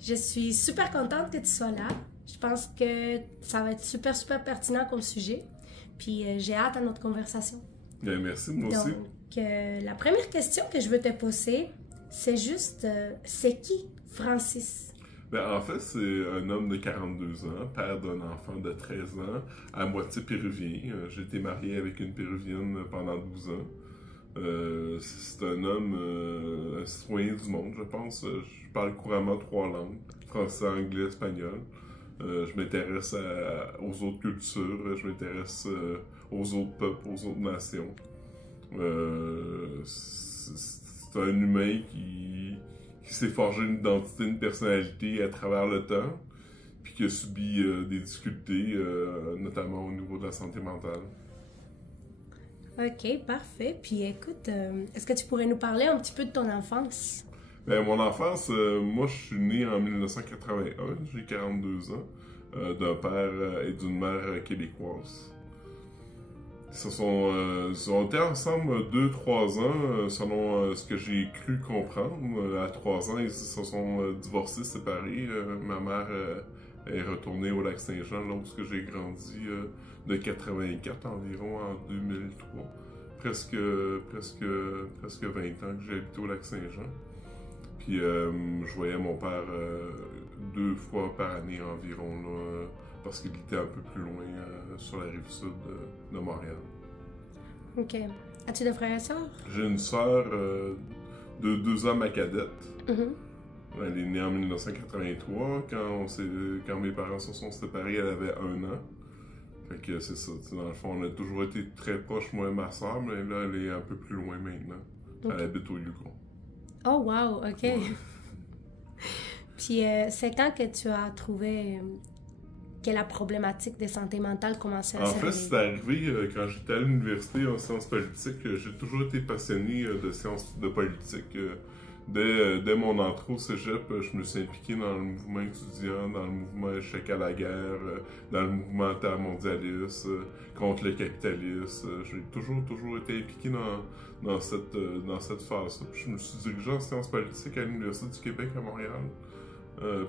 Je suis super contente que tu sois là. Je pense que ça va être super, super pertinent comme sujet. Puis j'ai hâte à notre conversation. Bien, merci, moi aussi. Donc, la première question que je veux te poser, c'est juste, c'est qui Francis? Ben, en fait, c'est un homme de 42 ans, père d'un enfant de 13 ans, à moitié péruvien. J'ai été marié avec une péruvienne pendant 12 ans. C'est un homme, un citoyen du monde, je pense. Je parle couramment 3 langues, français, anglais, espagnol. Je m'intéresse aux autres cultures, je m'intéresse aux autres peuples, aux autres nations. C'est un humain qui s'est forgé une identité, une personnalité à travers le temps, puis qui a subi des difficultés, notamment au niveau de la santé mentale. Ok, parfait. Puis écoute, est-ce que tu pourrais nous parler un petit peu de ton enfance? Ben, mon enfance, moi je suis né en 1981, j'ai 42 ans, d'un père et d'une mère québécoise. Ils ont été ensemble 2-3 ans, selon ce que j'ai cru comprendre. À 3 ans, ils se sont divorcés, séparés. Ma mère est retournée au Lac-Saint-Jean, là où j'ai grandi, de 84 environ en 2003. Presque 20 ans que j'ai habité au Lac-Saint-Jean. Puis je voyais mon père 2 fois par année environ, là, parce qu'il était un peu plus loin sur la rive sud de Montréal. Ok. As-tu des frères et sœurs? J'ai une sœur de 2 ans, ma cadette. Mhm. Elle est née en 1983. Quand mes parents se sont séparés, elle avait 1 an. Fait que c'est ça. Dans le fond, on a toujours été très proches, moi et ma sœur, mais là, elle est un peu plus loin maintenant. Okay. Elle habite au Yukon. Oh, wow, ok. Ouais. Puis c'est quand que tu as trouvé que la problématique de santé mentale commençait à se fait, réveiller? c'est arrivé quand j'étais à l'université en sciences politiques. J'ai toujours été passionné de sciences de politique. Dès mon entrée au cégep, je me suis impliqué dans le mouvement étudiant, dans le mouvement échec à la guerre, dans le mouvement intermondialiste, contre le capitalisme. J'ai toujours été impliqué dans cette phase-là. Puis je me suis dirigé en sciences politiques à l'Université du Québec à Montréal.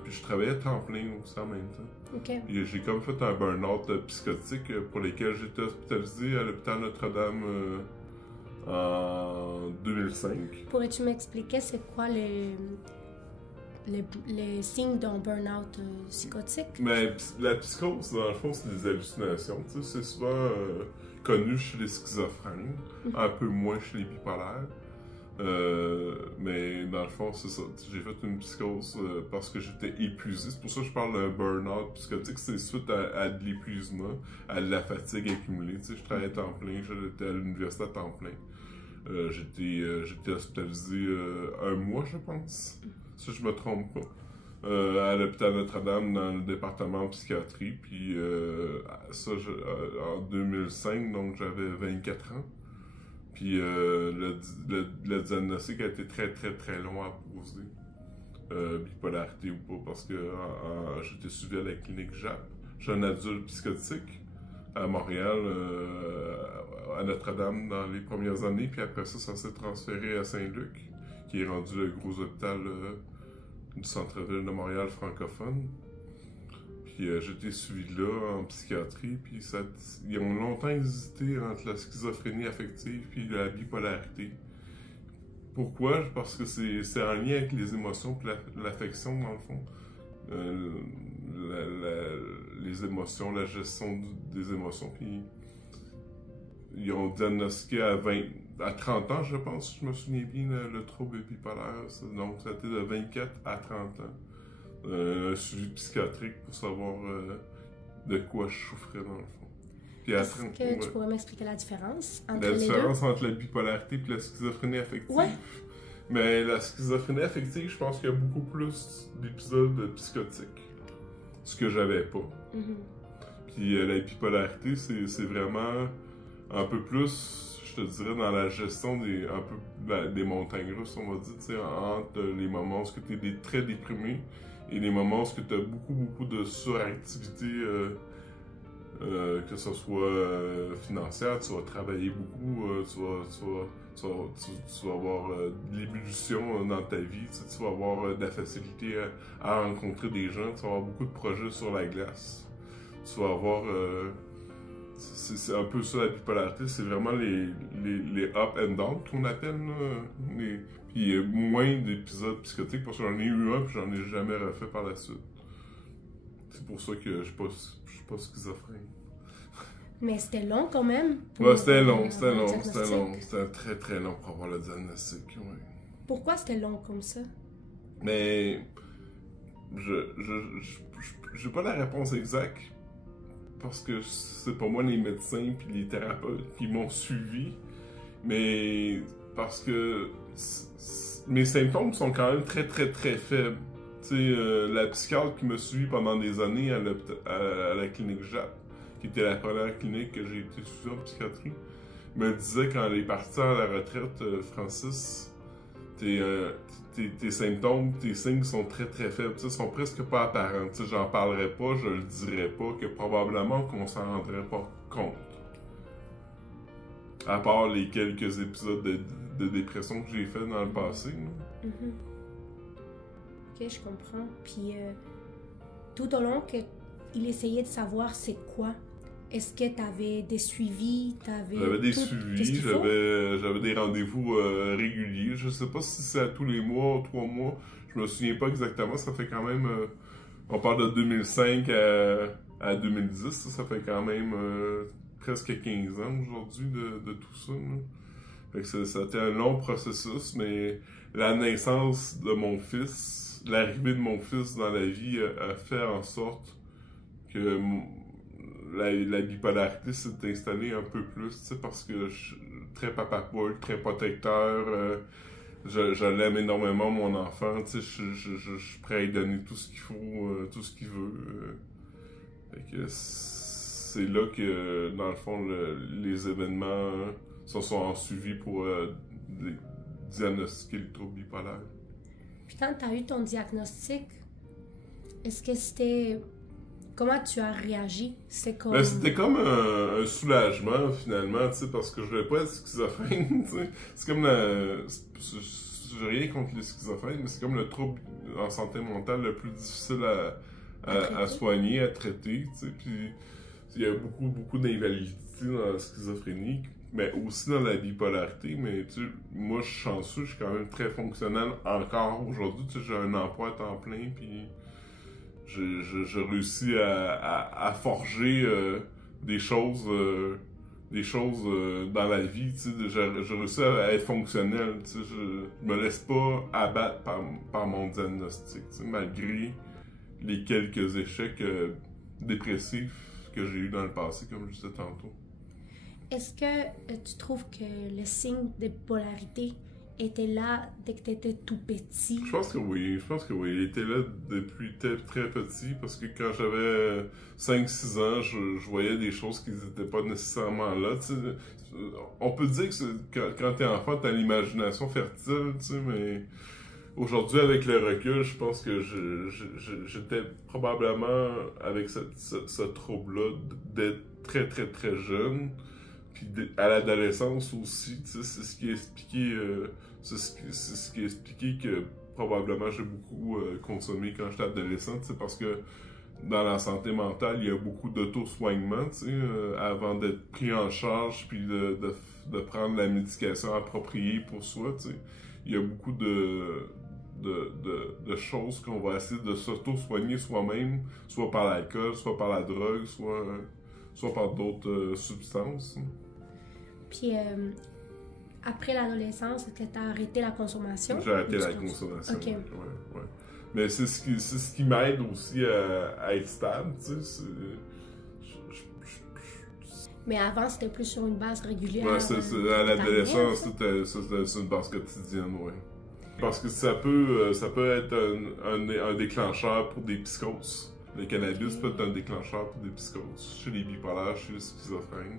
Puis je travaillais à temps plein aussi en même temps. Okay. Puis j'ai comme fait un burn-out psychotique pour lequel j'étais hospitalisé à l'hôpital Notre-Dame en 2005. Pourrais-tu m'expliquer c'est quoi les signes d'un burn-out psychotique? Mais la psychose, dans le fond, c'est des hallucinations. Tu sais, c'est souvent connu chez les schizophrènes, un peu moins chez les bipolaires. Mais dans le fond, c'est ça. J'ai fait une psychose parce que j'étais épuisé. C'est pour ça que je parle d'un burn-out psychotique. C'est suite à de l'épuisement, à de la fatigue accumulée. Tu sais, je travaillais à temps plein, j'étais à l'université à temps plein. J'étais hospitalisé 1 mois, je pense. Si je me trompe pas. À l'hôpital Notre-Dame dans le département de psychiatrie. Puis en 2005, donc j'avais 24 ans. Puis le diagnostic a été très, très, très long à poser. Bipolarité ou pas, parce que j'étais suivi à la clinique JAP, jeune adulte psychotique, à Montréal, à Notre-Dame dans les premières années. Puis après ça s'est transféré à Saint-Luc, qui est rendu le gros hôpital du centre-ville de Montréal francophone. Puis j'ai été suivi là en psychiatrie, puis ils ont longtemps hésité entre la schizophrénie affective puis la bipolarité. Pourquoi? Parce que c'est en lien avec les émotions et l'affection, dans le fond. Les émotions, la gestion des émotions. Puis ils ont diagnostiqué à 30 ans, je pense, si je me souviens bien, le trouble bipolaire. Donc ça a été de 24 à 30 ans. Un suivi psychiatrique pour savoir de quoi je souffrais dans le fond. Est-ce que tu pourrais m'expliquer la différence entre les deux? La différence entre la bipolarité et la schizophrénie affective? Ouais. Mais la schizophrénie affective, je pense qu'il y a beaucoup plus d'épisodes psychotiques. Ce que j'avais pas. Puis la bipolarité, c'est vraiment un peu plus, je te dirais, dans la gestion des montagnes russes, on va dire, tu sais, entre les moments où tu es très déprimé et les moments où tu as beaucoup de suractivité, que ce soit financière, tu vas travailler beaucoup, tu tu vas avoir de l'ébullition dans ta vie, tu vas avoir de la facilité à rencontrer des gens, tu vas avoir beaucoup de projets sur la glace. Tu vas avoir... c'est un peu ça la bipolarité, c'est vraiment les up and down qu'on appelle. Puis moins d'épisodes psychotiques, parce que j'en ai eu un, puis j'en ai jamais refait par la suite. C'est pour ça que je suis pas schizophrène. Mais c'était long quand même. Ouais, c'était long. C'était très très long pour avoir le diagnostic. Ouais. Pourquoi c'était long comme ça? Mais j'ai pas la réponse exacte parce que c'est pas moi les médecins puis les thérapeutes qui m'ont suivi, mais parce que mes symptômes sont quand même très très très faibles. Tu sais, la psychiatre qui m'a suivi pendant des années à la clinique Jacques, qui était la première clinique que j'ai été suivi en psychiatrie, me disait quand elle est partie à la retraite, Francis, tes symptômes, tes signes sont très très faibles, ils sont presque pas apparents. J'en parlerai pas, je le dirais pas, que probablement qu'on s'en rendrait pas compte. À part les quelques épisodes de dépression que j'ai fait dans le passé. Ok, je comprends. Puis tout au long il essayait de savoir c'est quoi. Est-ce que tu avais des suivis? J'avais des suivis, j'avais des rendez-vous réguliers. Je sais pas si c'est à tous les mois ou 3 mois. Je me souviens pas exactement. Ça fait quand même... on parle de 2005 à 2010. Ça fait quand même presque 15 ans aujourd'hui de tout ça. Fait que ça a été un long processus, mais la naissance de mon fils, l'arrivée de mon fils dans la vie a fait en sorte que la bipolarité s'est installée un peu plus, parce que je suis très papa poule, très protecteur, je l'aime énormément mon enfant, je suis prêt à lui donner tout ce qu'il faut, tout ce qu'il veut. Fait que c'est là que, dans le fond, les événements se sont suivis pour diagnostiquer le trouble bipolaire. Puis quand tu as eu ton diagnostic, est-ce que c'était... Comment tu as réagi? C'était comme un soulagement, finalement, parce que je voulais pas être schizophrène, C'est comme j'ai rien contre les schizophrènes, mais c'est comme le trouble en santé mentale le plus difficile à soigner, à traiter, Puis il y a beaucoup d'invalidité dans la schizophrénie, mais aussi dans la bipolarité, mais moi je suis chanceux, je suis quand même très fonctionnel encore aujourd'hui, j'ai un emploi à temps plein, puis je réussis à forger des choses dans la vie, je réussis à être fonctionnel, je me laisse pas abattre par mon diagnostic, malgré les quelques échecs dépressifs que j'ai eu dans le passé, comme je disais tantôt. Est-ce que tu trouves que le signe de polarité était là dès que tu étais tout petit? Je pense que oui. Il était là depuis très petit, parce que quand j'avais 5-6 ans, je voyais des choses qui n'étaient pas nécessairement là. On peut dire que quand t'es enfant, t'as l'imagination fertile, mais aujourd'hui, avec le recul, je pense que j'étais probablement avec ce trouble-là dès très très très jeune. Puis à l'adolescence aussi, c'est ce qui a expliqué que probablement j'ai beaucoup consommé quand j'étais adolescent, parce que dans la santé mentale, il y a beaucoup d'auto-soignement, avant d'être pris en charge puis de prendre la médication appropriée pour soi, il y a beaucoup de choses qu'on va essayer de s'auto-soigner soi-même, soit par l'alcool, soit par la drogue, soit par d'autres substances. Puis, après l'adolescence, est-ce que tu as arrêté la consommation? J'ai arrêté la consommation, okay. Ouais. Mais c'est ce qui m'aide aussi à être stable, Mais avant, c'était plus sur une base régulière. Ouais, à l'adolescence, c'était une base quotidienne, ouais. Parce que ça peut être un déclencheur pour des psychoses. Le cannabis peut être un déclencheur pour des psychoses. Chez les bipolaires, chez les schizophrènes.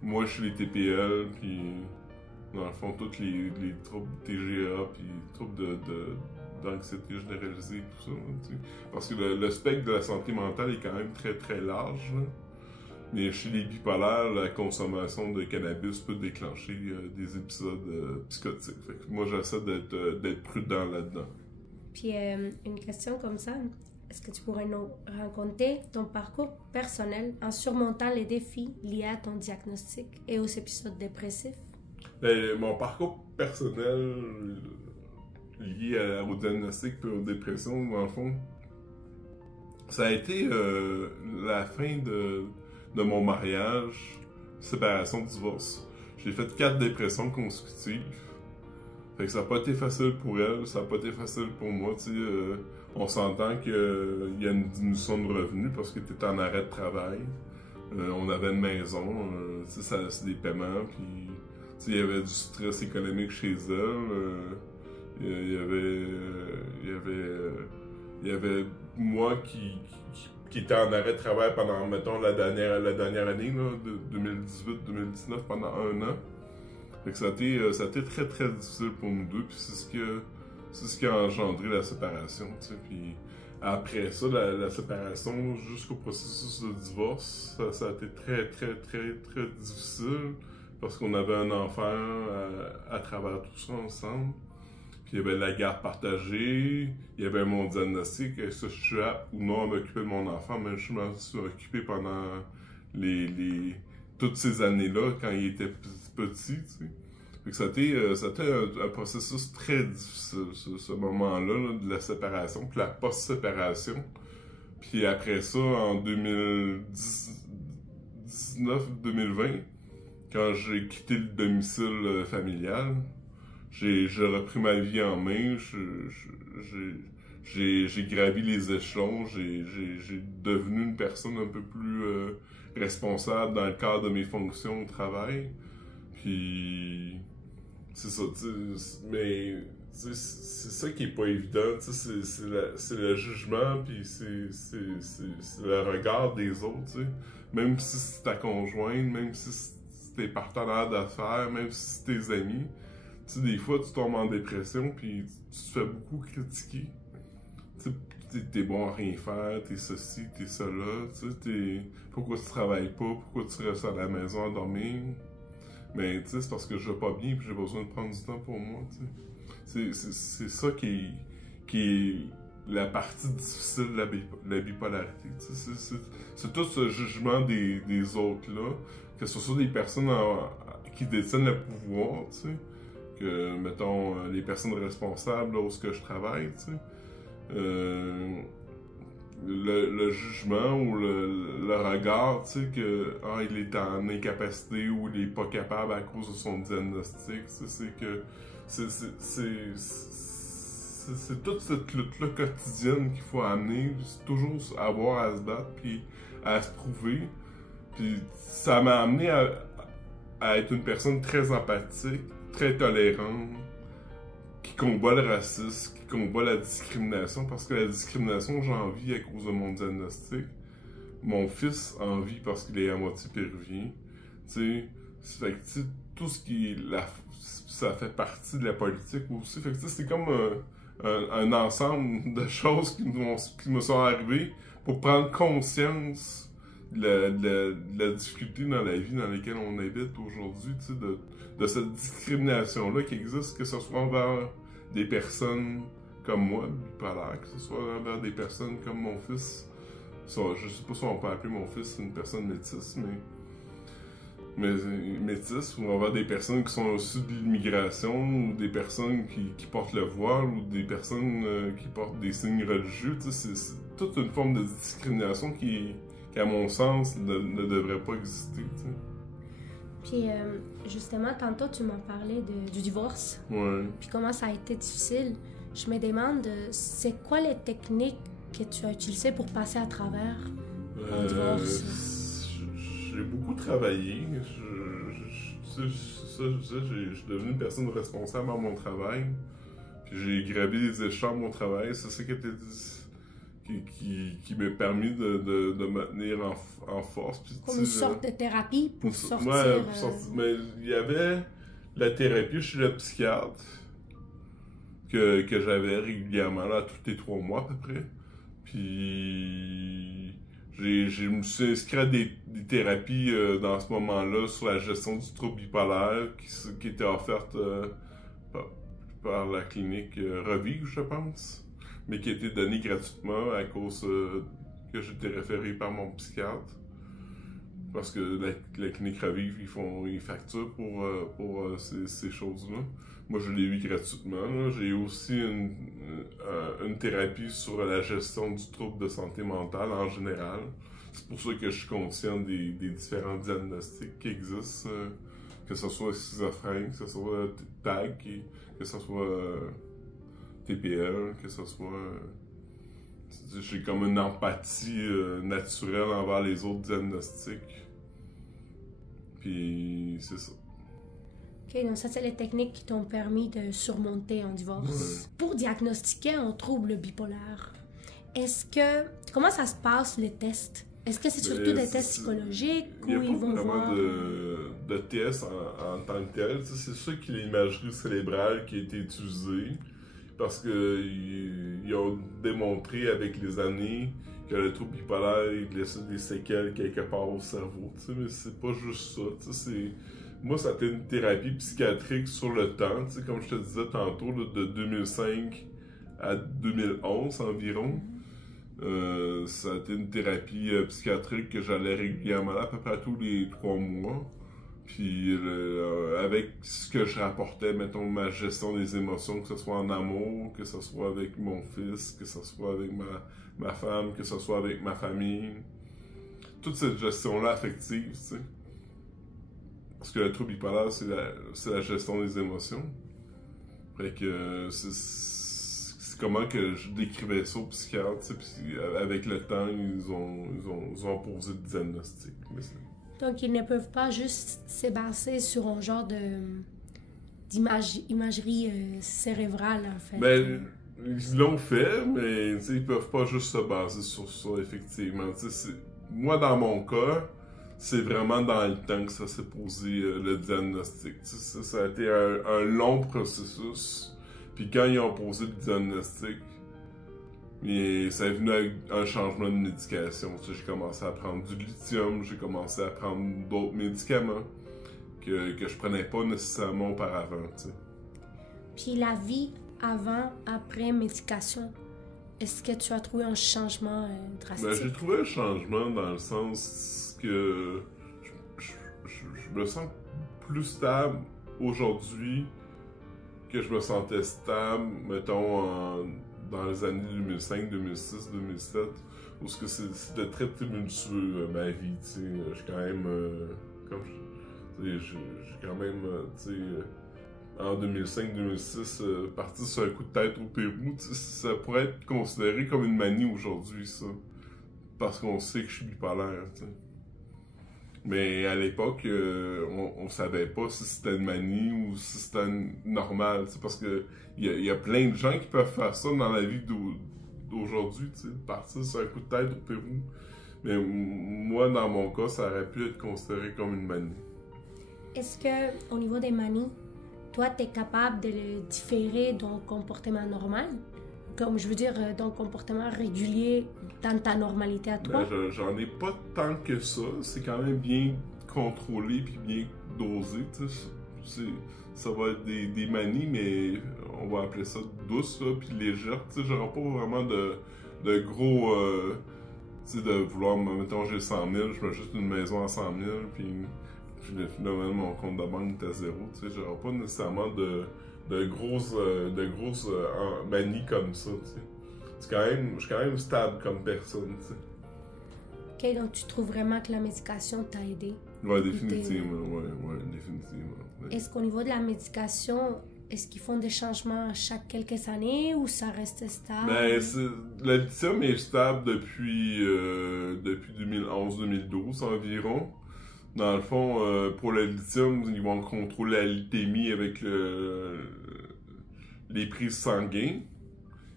Moi, chez les TPL, puis dans le fond, tous les troubles TGA, puis troubles d'anxiété généralisée, tout ça. Parce que le spectre de la santé mentale est quand même très très large. Mais chez les bipolaires, la consommation de cannabis peut déclencher des épisodes psychotiques. Fait que moi, j'essaie d'être prudent là-dedans. Puis une question comme ça, est-ce que tu pourrais nous raconter ton parcours personnel en surmontant les défis liés à ton diagnostic et aux épisodes dépressifs? Mon parcours personnel lié au diagnostic et aux dépressions, dans le fond, ça a été la fin de mon mariage, séparation, divorce. J'ai fait 4 dépressions consécutives. Fait que ça n'a pas été facile pour elle, ça n'a pas été facile pour moi. On s'entend qu'il y a une diminution de revenus parce que tu es en arrêt de travail. On avait une maison, c'est des paiements, puis il y avait du stress économique chez elle. Il y avait moi qui était en arrêt de travail pendant, mettons, la dernière année, là, de 2018-2019, pendant 1 an. Fait que ça a été très très difficile pour nous deux, puis c'est ce qui a engendré la séparation, tu sais. Puis après ça, la séparation jusqu'au processus de divorce, ça a été très très très très difficile parce qu'on avait un enfant à travers tout ça ensemble. Puis il y avait la garde partagée, il y avait mon diagnostic, est-ce que je suis apte ou non à m'occuper de mon enfant, mais je m'en suis occupé pendant toutes ces années-là, quand il était petit, tu sais. Fait que ça a été un processus très difficile, ce moment-là, là, de la séparation, puis la post-séparation. Puis après ça, en 2019-2020, quand j'ai quitté le domicile familial, j'ai repris ma vie en main, j'ai gravi les échelons, j'ai devenu une personne un peu plus responsable dans le cadre de mes fonctions au travail. Puis c'est ça, mais c'est ça qui est pas évident, c'est le jugement, puis c'est le regard des autres, t'sais. Même si c'est ta conjointe, même si c'est tes partenaires d'affaires, même si c'est tes amis. Tu sais, des fois, tu tombes en dépression, puis tu te fais beaucoup critiquer. Tu sais, t'es bon à rien faire, t'es ceci, t'es cela, tu sais, pourquoi tu travailles pas, pourquoi tu restes à la maison à dormir. Mais tu sais, c'est parce que je vais pas bien, puis j'ai besoin de prendre du temps pour moi, tu sais. C'est ça qui est la partie difficile de la bipolarité. C'est tout ce jugement des autres-là, que ce soit des personnes qui détiennent le pouvoir, tu sais. Que, mettons, les personnes responsables là, où ce que je travaille, tu sais, le jugement ou le regard, tu sais, que il est en incapacité ou il est pas capable à cause de son diagnostic, c'est que c'est toute cette lutte-là quotidienne qu'il faut amener, toujours avoir à se battre puis à se prouver. Puis ça m'a amené à être une personne très empathique, très tolérante, qui combat le racisme, qui combat la discrimination, parce que la discrimination, j'en vis à cause de mon diagnostic. Mon fils en vit parce qu'il est à moitié péruvien. Tu sais, fait que tout ce qui ça fait partie de la politique aussi. Fait que c'est comme un ensemble de choses qui me sont arrivées pour prendre conscience de la difficulté dans la vie dans laquelle on habite aujourd'hui, tu sais, de cette discrimination-là qui existe, que ce soit envers des personnes comme moi, bipolaire, que ce soit envers des personnes comme mon fils. Je sais pas si on peut appeler mon fils une personne métisse, mais métisse, ou envers des personnes qui sont issues de l'immigration, ou des personnes qui portent le voile, ou des personnes qui portent des signes religieux. Tu sais, c'est toute une forme de discrimination qui à mon sens, ne devrait pas exister. Tu sais. Puis, justement, tantôt, tu m'as parlé du divorce. Ouais. Puis comment ça a été difficile. Je me demande, c'est quoi les techniques que tu as utilisées pour passer à travers un divorce? J'ai beaucoup travaillé. Je suis devenu une personne responsable dans mon travail. Puis j'ai gravé les échelons de mon travail. C'est ça qui était qui m'a permis de me tenir en force. Puis, comme une sorte de thérapie pour sortir... Ouais, pour sortir. Mais il y avait la thérapie chez le psychiatre que j'avais régulièrement, là, tous les 3 mois à peu près. Puis Je me suis inscrit à des thérapies dans ce moment-là sur la gestion du trouble bipolaire qui était offerte par la clinique Revivre, je pense, mais qui a été donnée gratuitement à cause que j'étais référé par mon psychiatre. Parce que la clinique Revivre, ils facturent pour ces choses-là. Moi, je l'ai eu gratuitement. J'ai eu aussi une thérapie sur la gestion du trouble de santé mentale en général. C'est pour ça que je suis conscient des différents diagnostics qui existent, que ce soit schizophrène, que ce soit TAG, que ce soit TPL, que ce soit... j'ai comme une empathie naturelle envers les autres diagnostics. Puis c'est ça. OK, donc ça, c'est les techniques qui t'ont permis de surmonter un divorce. Ouais. Pour diagnostiquer un trouble bipolaire, comment ça se passe, les tests? Est-ce que c'est surtout des tests psychologiques ou ils vont voir... Il n'y a pas vraiment de tests en tant que tel. C'est sûr qu'il y a l'imagerie cérébrale qui a été utilisée parce qu'ils ont démontré avec les années que le trouble bipolaire il laisse des séquelles quelque part au cerveau. Mais c'est pas juste ça. Moi, ça a été une thérapie psychiatrique sur le temps, comme je te disais tantôt, là, de 2005 à 2011 environ. Ça a été une thérapie psychiatrique que j'allais régulièrement, à peu près tous les 3 mois. Puis avec ce que je rapportais, mettons, ma gestion des émotions, que ce soit en amour, que ce soit avec mon fils, que ce soit avec ma femme, que ce soit avec ma famille. Toute cette gestion-là affective, tu sais. Parce que le trouble bipolaire, c'est la gestion des émotions. Fait que c'est comment que je décrivais ça aux psychiatres, tu sais, puis avec le temps, ils ont posé le diagnostic. Donc, ils ne peuvent pas juste se baser sur un genre d'imagerie cérébrale, en fait. Ben, ils l'ont fait, mais ils peuvent pas juste se baser sur ça, effectivement. Moi, dans mon cas, c'est vraiment dans le temps que ça s'est posé le diagnostic. Ça a été un long processus. Puis quand ils ont posé le diagnostic, ça est venu avec un changement de médication. J'ai commencé à prendre du lithium, j'ai commencé à prendre d'autres médicaments que je prenais pas nécessairement auparavant. T'sais. Puis la vie avant, après médication, est-ce que tu as trouvé un changement drastique? Ben, j'ai trouvé un changement dans le sens que je me sens plus stable aujourd'hui que je me sentais stable, mettons, dans les années 2005, 2006, 2007, où c'était très tumultueux, ma vie, tu sais. Je suis quand même, j'ai quand même, tu sais, en 2005-2006, parti sur un coup de tête au Pérou, ça pourrait être considéré comme une manie aujourd'hui, ça. Parce qu'on sait que je suis bipolaire, tu sais. Mais à l'époque, on savait pas si c'était une manie ou si c'était normal, tu sais, parce que il y a plein de gens qui peuvent faire ça dans la vie d'aujourd'hui, tu sais, partir sur un coup de tête au Pérou. Mais moi, dans mon cas, ça aurait pu être considéré comme une manie. Est-ce que, au niveau des manies, toi, tu es capable de le différer d'un comportement normal? Comme je veux dire, d'un comportement régulier dans ta normalité à toi? Ben, j'en ai pas tant que ça. C'est quand même bien contrôlé puis bien dosé. Ça va être des manies, mais on va appeler ça douce puis légère. J'aurai pas vraiment de gros... de vouloir, mettons, j'ai 100 000, je m'achète une maison à 100 000, puis finalement, mon compte de banque est à 0. J'aurai pas nécessairement de grosses manies comme ça. Je suis quand même stable comme personne. Ok, donc tu trouves vraiment que la médication t'a aidé? Ouais, définitivement. Ouais, définitivement. Ouais. Est-ce qu'au niveau de la médication, est-ce qu'ils font des changements chaque quelques années ou ça reste stable? Ben, le lithium est stable depuis 2011-2012 environ. Dans le fond, pour le lithium, ils vont contrôler la lipémie avec les prises sanguines.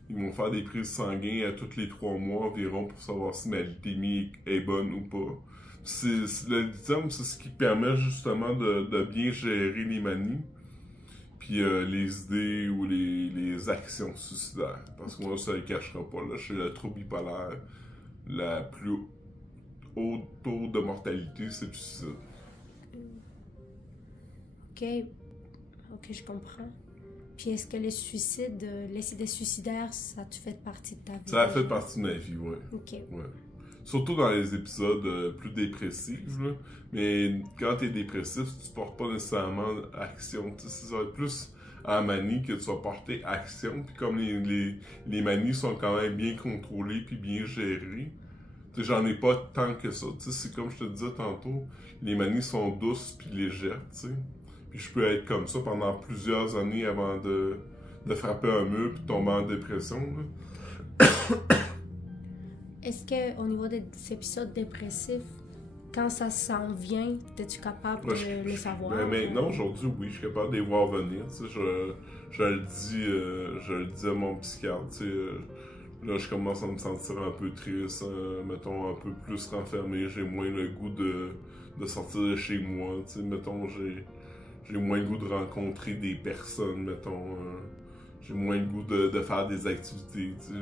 Ils vont faire des prises sanguines à tous les 3 mois environ pour savoir si ma lipémie est bonne ou pas. Le lithium, c'est ce qui permet justement de bien gérer les manies, puis les idées ou les actions suicidaires. Parce que moi, ça ne le cachera pas. Là, chez le trouble bipolaire, la plus haut taux de mortalité, c'est le suicide. Ok, ok, je comprends. Puis est-ce que le suicide, les idées suicidaires, ça a fait partie de ta vie? Ça a fait partie de ma vie, oui. Ok. Ouais. Surtout dans les épisodes plus dépressifs, là. Mais quand t'es dépressif, tu portes pas nécessairement action. Tu sais, ça va être plus en manie que tu vas porter action. Puis comme les manies sont quand même bien contrôlées puis bien gérées, tu sais, j'en ai pas tant que ça. Tu sais, c'est comme je te disais tantôt, les manies sont douces puis légères, tu sais. Puis je peux être comme ça pendant plusieurs années avant de frapper un mur puis tomber en dépression, là. Est-ce qu'au niveau des épisodes dépressifs, quand ça s'en vient, es-tu capable de le savoir? Ben maintenant, aujourd'hui, oui, je suis capable de les voir venir. Tu sais, je le dis à mon psychiatre. Tu sais, là, je commence à me sentir un peu triste, mettons, un peu plus renfermé. J'ai moins le goût de sortir de chez moi. Tu sais, mettons, j'ai moins le goût de rencontrer des personnes, mettons. J'ai moins le goût de faire des activités. Tu sais,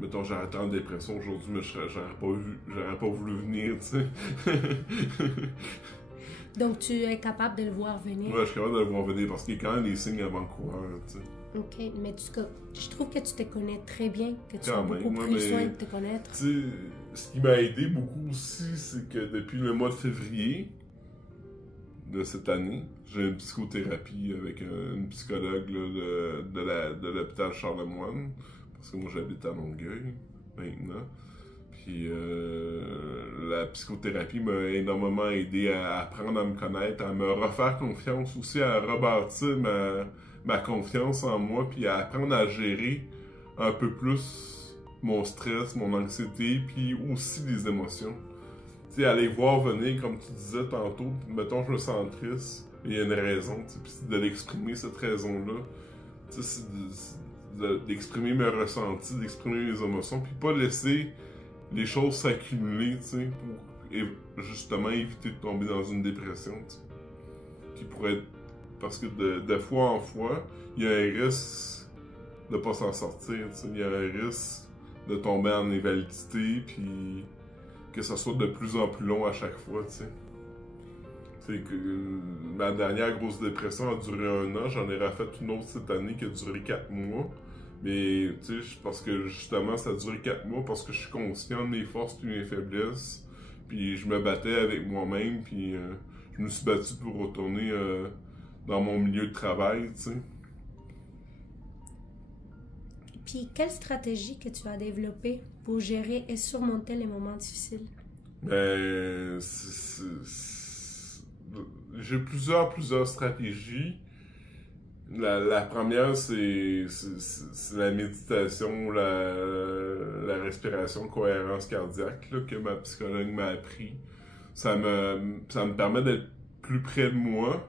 mettons, j'arrête en dépression aujourd'hui, mais j'aurais pas voulu venir, tu sais. Donc, tu es capable de le voir venir? Ouais, je suis capable de le voir venir parce qu'il y a quand même des signes avant-coureurs, tu sais. Ok, mais je trouve que tu te connais très bien, que tu Quand as beaucoup même, pris soin de te connaître. Tu sais, ce qui m'a aidé beaucoup aussi, c'est que depuis le mois de février de cette année, j'ai une psychothérapie avec une psychologue là, de l'hôpital Charlemagne. Parce que moi, j'habite à Longueuil, maintenant. Puis la psychothérapie m'a énormément aidé à apprendre à me connaître, à me refaire confiance, aussi à rebâtir ma confiance en moi, puis à apprendre à gérer un peu plus mon stress, mon anxiété, puis aussi les émotions. Tu sais, aller voir venir, comme tu disais tantôt, mettons, je me sens triste, il y a une raison, puis de l'exprimer, cette raison-là. Tu sais, d'exprimer mes ressentis, d'exprimer mes émotions, puis pas laisser les choses s'accumuler, tu sais, pour justement éviter de tomber dans une dépression, tu sais. Qui pourrait être... Parce que de fois en fois, il y a un risque de pas s'en sortir, tu sais. Il y a un risque de tomber en invalidité, puis que ça soit de plus en plus long à chaque fois, tu sais. C'est que ma dernière grosse dépression a duré 1 an, j'en ai refait une autre cette année qui a duré 4 mois. Mais, tu sais, parce que justement, ça a duré 4 mois parce que je suis conscient de mes forces et mes faiblesses. Puis je me battais avec moi-même, puis je me suis battu pour retourner dans mon milieu de travail, tu sais. Puis, quelle stratégie que tu as développée pour gérer et surmonter les moments difficiles? Ben, j'ai plusieurs stratégies. La première, c'est la méditation, la respiration, cohérence cardiaque là, que ma psychologue m'a appris. Ça me permet d'être plus près de moi,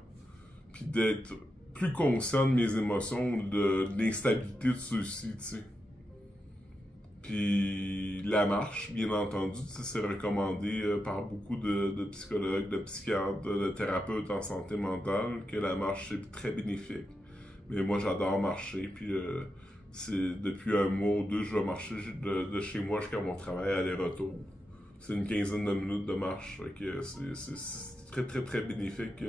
puis d'être plus conscient de mes émotions, de l'instabilité de ceux-ci, tu sais. Puis la marche, bien entendu, c'est recommandé par beaucoup de psychologues, de psychiatres, de thérapeutes en santé mentale, que la marche est très bénéfique. Mais moi, j'adore marcher, puis c'est depuis 1 mois ou 2, je vais marcher de chez moi jusqu'à mon travail, aller-retour. C'est une quinzaine de minutes de marche, fait que c'est très, très, très bénéfique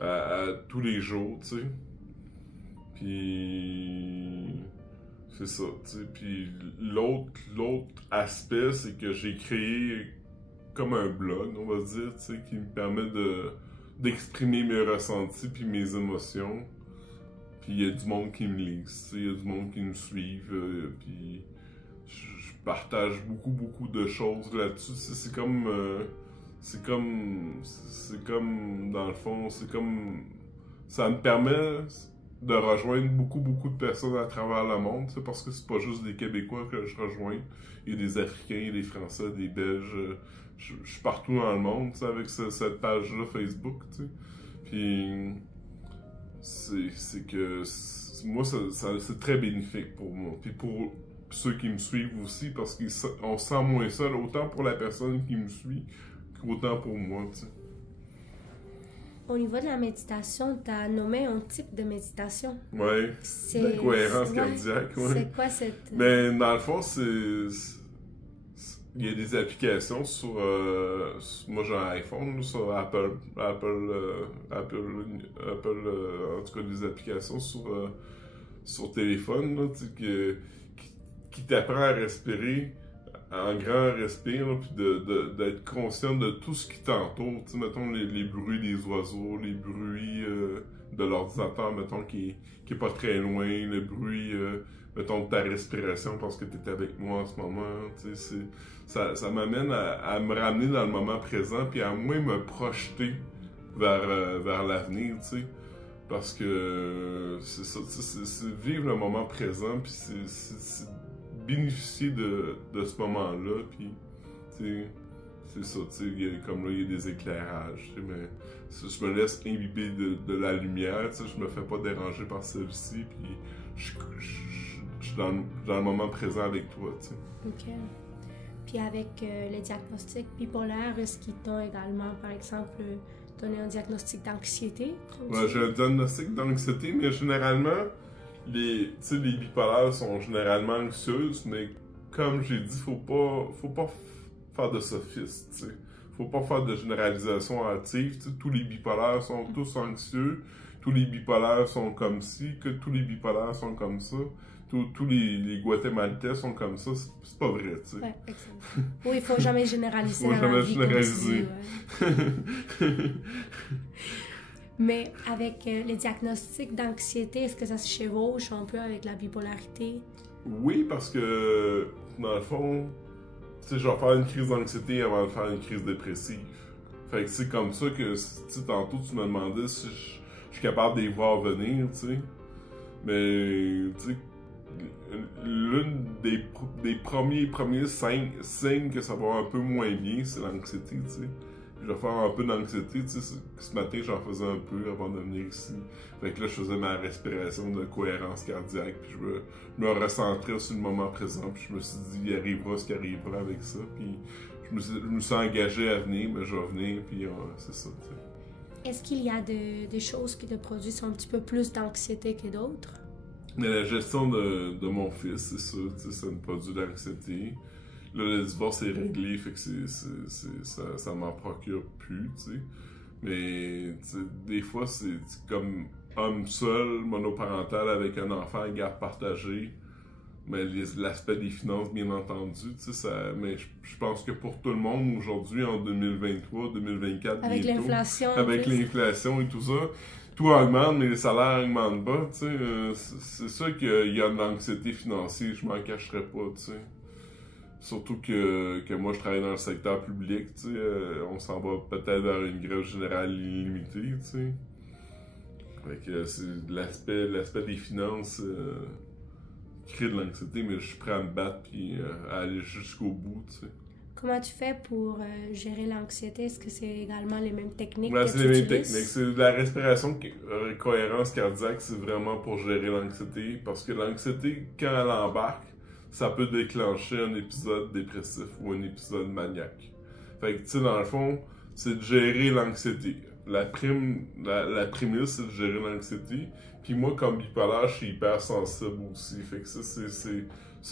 à tous les jours, tu sais. Puis... c'est ça, tu sais. Puis l'autre aspect, c'est que j'ai créé comme un blog, on va dire, tu sais, qui me permet d'exprimer mes ressentis puis mes émotions. Puis il y a du monde qui me lit, il y a du monde qui me suit, puis je partage beaucoup de choses là-dessus. C'est comme, dans le fond, ça me permet de rejoindre beaucoup de personnes à travers le monde, parce que c'est pas juste des Québécois que je rejoins, il y a des Africains, des Français, des Belges, je suis partout dans le monde, avec cette page-là Facebook, tu sais. Puis c'est que moi c'est très bénéfique pour moi, puis pour ceux qui me suivent aussi, parce qu'on se sent moins seul, autant pour la personne qui me suit qu'autant pour moi, tu sais. Au niveau de la méditation, tu as nommé un type de méditation. Oui, la cohérence cardiaque. Ouais. C'est quoi cette... Mais dans le fond, il y a des applications sur, moi j'ai un iPhone, sur Apple, en tout cas des applications sur téléphone, là, tu sais, qui t'apprend à respirer en grand respire, là, puis d'être conscient de tout ce qui t'entoure. Tu sais, mettons les bruits des oiseaux, les bruits de l'ordinateur, mettons, qui est pas très loin, le bruit, mettons, de ta respiration parce que tu es avec moi en ce moment. Tu sais, ça m'amène à me ramener dans le moment présent, puis à moins me projeter vers l'avenir, tu sais. Parce que c'est ça, c'est vivre le moment présent, puis c'est bénéficier de ce moment-là, puis c'est ça, tu sais, comme là, il y a des éclairages, tu sais, mais je me laisse imbiber de la lumière, tu sais, je me fais pas déranger par celle-ci, puis je suis dans le moment présent avec toi, tu sais. OK. Puis avec les diagnostics bipolaires, est-ce qu'ils t'ont également, par exemple, donné un diagnostic d'anxiété? Ouais, j'ai un diagnostic d'anxiété, mais généralement, les bipolaires sont généralement anxieuses, mais comme j'ai dit, faut pas faire de sophisme, tu sais. Faut pas faire de généralisation hâtive, tu sais. Tous les bipolaires sont tous anxieux, tous les bipolaires sont comme ci, que tous les bipolaires sont comme ça, tous les Guatémaltais sont comme ça, c'est pas vrai, tu sais. Ouais, exactement. Oui, il faut jamais généraliser. Faut jamais généraliser. Ouais. Mais avec les diagnostics d'anxiété, est-ce que ça se chevauche un peu avec la bipolarité? Oui, parce que, dans le fond, tu sais, je vais faire une crise d'anxiété avant de faire une crise dépressive. Fait que c'est comme ça que, tu sais, tantôt tu me demandais si je suis capable de les voir venir, tu sais. Mais, tu sais, l'une des premiers signes que ça va un peu moins bien, c'est l'anxiété, tu sais. Je vais faire un peu d'anxiété, tu sais, ce matin j'en faisais un peu avant de venir ici. Fait que là je faisais ma respiration de cohérence cardiaque, puis je me recentrais sur le moment présent, puis je me suis dit, il arrivera ce qui arrivera avec ça, puis je me suis engagé à venir, mais je vais venir, puis c'est ça, tu sais. Est-ce qu'il y a des choses qui te produisent un petit peu plus d'anxiété que d'autres? Mais la gestion de mon fils, c'est sûr, tu sais, ça me produit de l'anxiété. Là, le divorce est réglé, fait que ça m'en procure plus, tu sais. Mais, tu sais, des fois, c'est comme homme seul, monoparental, avec un enfant à garde partagée. Mais l'aspect des finances, bien entendu, tu sais, mais je pense que pour tout le monde, aujourd'hui, en 2023, 2024, avec bientôt, l'inflation. avec l'inflation et tout ça, tout augmente, mais les salaires augmentent pas, tu sais. C'est sûr qu'il y a de l'anxiété financière, je m'en cacherai pas, tu sais. Surtout que moi, je travaille dans le secteur public, tu sais, on s'en va peut-être vers une grève générale illimitée, tu sais. Fait que c'est l'aspect des finances crée de l'anxiété, mais je suis prêt à me battre puis à aller jusqu'au bout, tu sais. Comment tu fais pour gérer l'anxiété? Est-ce que c'est également les mêmes techniques Ouais, que c'est tu les mêmes utilises? techniques. C'est de la respiration, cohérence cardiaque, c'est vraiment pour gérer l'anxiété. Parce que l'anxiété, quand elle embarque, ça peut déclencher un épisode dépressif ou un épisode maniaque. Fait que, tu sais, dans le fond, c'est de gérer l'anxiété. La prémisse, c'est de gérer l'anxiété. Puis moi, comme bipolaire, je suis hyper sensible aussi. Fait que ça, c'est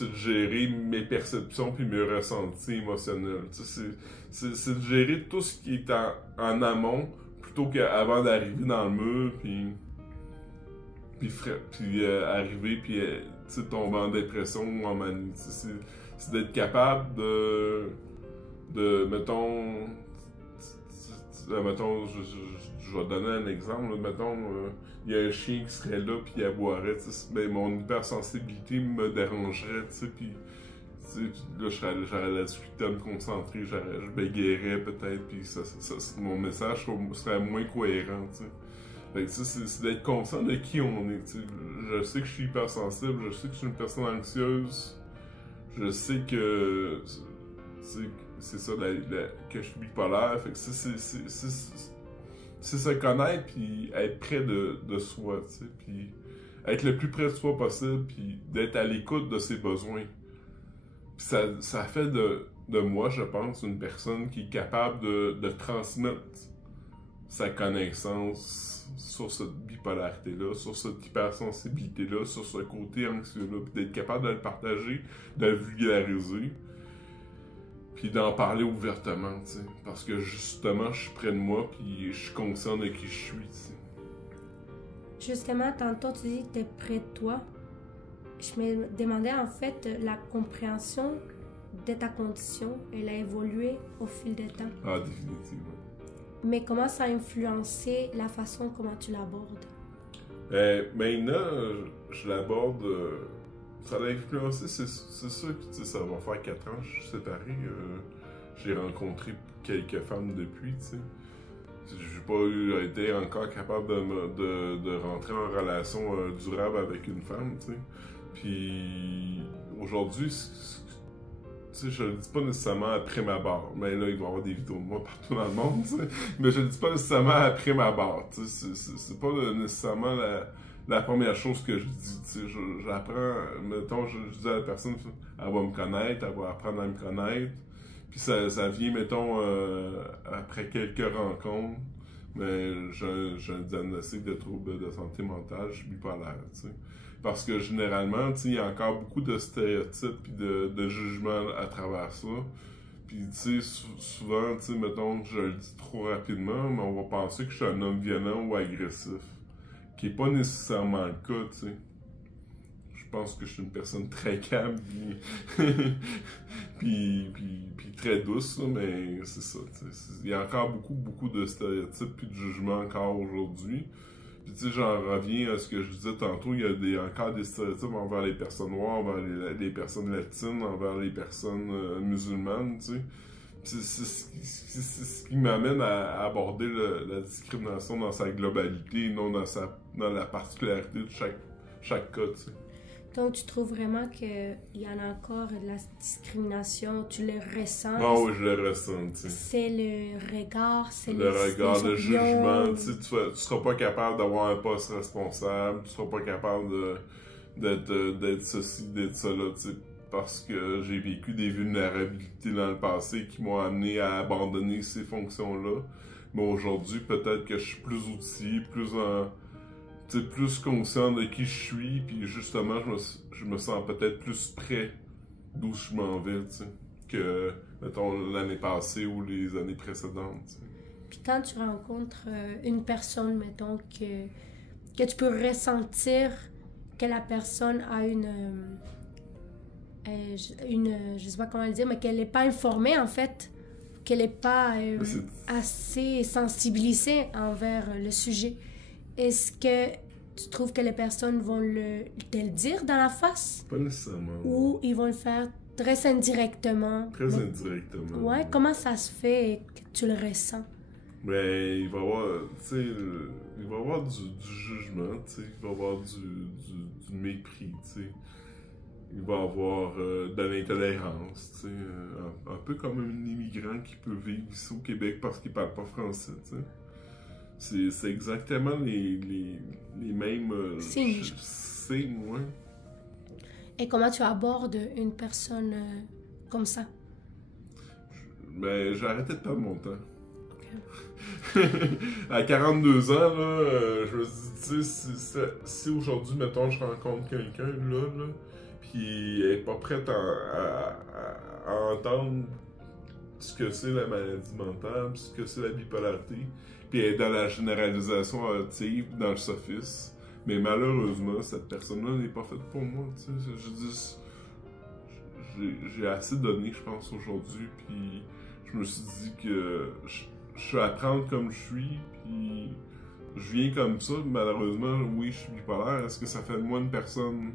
de gérer mes perceptions puis mes ressentis émotionnels. Tu sais, c'est de gérer tout ce qui est en amont plutôt qu'avant d'arriver dans le mur puis arriver puis tu sais, tomber en dépression ou en manie. C'est d'être capable mettons, je vais donner un exemple, là, mettons, il y a un chien qui serait là puis il aboierait, ben, mon hypersensibilité me dérangerait, tu sais, puis là, j'aurais la difficulté à me concentrer, je bégayerais peut-être, puis mon message serait moins cohérent, tu sais. Fait que c'est d'être conscient de qui on est, tu sais. Je sais que je suis hypersensible, je sais que je suis une personne anxieuse, je sais que c'est ça, que je suis bipolaire, fait que c'est se connaître puis être près de soi, tu sais, puis être le plus près de soi possible, puis d'être à l'écoute de ses besoins. Puis ça fait de moi, je pense, une personne qui est capable de transmettre sa connaissance sur cette bipolarité-là, sur cette hypersensibilité-là, sur ce côté anxieux-là, puis d'être capable de le partager, de le vulgariser. puis d'en parler ouvertement, tu sais. Parce que justement, je suis près de moi, puis je suis conscient de qui je suis, tu sais. Justement, tantôt, tu dis que tu es près de toi. Je me demandais en fait, la compréhension de ta condition, elle a évolué au fil du temps. Ah, définitivement. Mais comment ça a influencé la façon comment tu l'abordes? Maintenant, je l'aborde. Ça l'a influencé, c'est sûr que tu sais, ça va faire 4 ans que je suis séparé. J'ai rencontré quelques femmes depuis, tu sais. J'ai pas été encore capable de rentrer en relation durable avec une femme, tu sais. Puis aujourd'hui, tu sais, je le dis pas nécessairement après ma barre, mais là, il va y avoir des vidéos de moi partout dans le monde, tu sais. Mais je le dis pas nécessairement après ma barre, tu sais. C'est pas nécessairement la première chose que je dis, tu sais. J'apprends, mettons, je dis à la personne, elle va me connaître, elle va apprendre à me connaître. Puis ça vient, mettons, après quelques rencontres. Mais j'ai un diagnostic de trouble de santé mentale, je suis bipolaire, tu sais. Parce que généralement, tu sais, il y a encore beaucoup de stéréotypes et de jugements à travers ça. Puis, tu sais, souvent, tu sais, mettons que je le dis trop rapidement, mais on va penser que je suis un homme violent ou agressif. Qui n'est pas nécessairement le cas, tu sais. Je pense que je suis une personne très calme, puis très douce, là, mais c'est ça, tu sais. Il y a encore beaucoup de stéréotypes puis de jugements encore aujourd'hui. Puis tu sais, j'en reviens à ce que je disais tantôt, il y a encore des stéréotypes envers les personnes noires, envers les personnes latines, envers les personnes musulmanes, tu sais. C'est ce qui m'amène à aborder la discrimination dans sa globalité, non dans la particularité de chaque cas, tu sais. Donc, tu trouves vraiment qu'il y en a encore de la discrimination, tu le ressens? Ah oui, je le ressens, tu sais. C'est le regard, c'est le regard, le jugement, tu sais, tu seras pas capable d'avoir un poste responsable, tu seras pas capable d'être ceci, d'être cela, tu sais, parce que j'ai vécu des vulnérabilités dans le passé qui m'ont amené à abandonner ces fonctions-là. Mais aujourd'hui, peut-être que je suis plus outillé, plus conscient de qui je suis, puis justement, je me sens peut-être plus près d'où je m'en vais, tu sais, que, mettons, l'année passée ou les années précédentes, tu sais. Puis quand tu rencontres une personne, mettons, que tu peux ressentir que la personne a je sais pas comment le dire, mais qu'elle n'est pas informée, en fait, qu'elle n'est pas assez sensibilisée envers le sujet. Est-ce que tu trouves que les personnes vont te le dire dans la face? Pas nécessairement. Ou ils vont le faire très indirectement? Très indirectement. Ouais, comment ça se fait que tu le ressens? Ben, il va y avoir, tu sais, il va y avoir du jugement, tu sais, il va y avoir du mépris, tu sais. Il va y avoir de l'intolérance, tu sais, un peu comme un immigrant qui peut vivre ici au Québec parce qu'il parle pas français, tu sais. C'est exactement les mêmes signes, ouais. Et comment tu abordes une personne comme ça? Ben, j'ai arrêté de perdre mon temps. Okay. À 42 ans, là, je me suis dit, tu sais, si aujourd'hui, mettons, je rencontre quelqu'un, là, puis elle est pas prête à entendre ce que c'est la maladie mentale, ce que c'est la bipolarité, puis elle est dans la généralisation hâtive, dans le sophisme. Mais malheureusement, cette personne-là n'est pas faite pour moi, tu sais. J'ai assez donné, je pense, aujourd'hui, puis je me suis dit que je suis à prendre comme je suis, puis je viens comme ça. Malheureusement, oui, je suis bipolaire. Est-ce que ça fait de moi une personne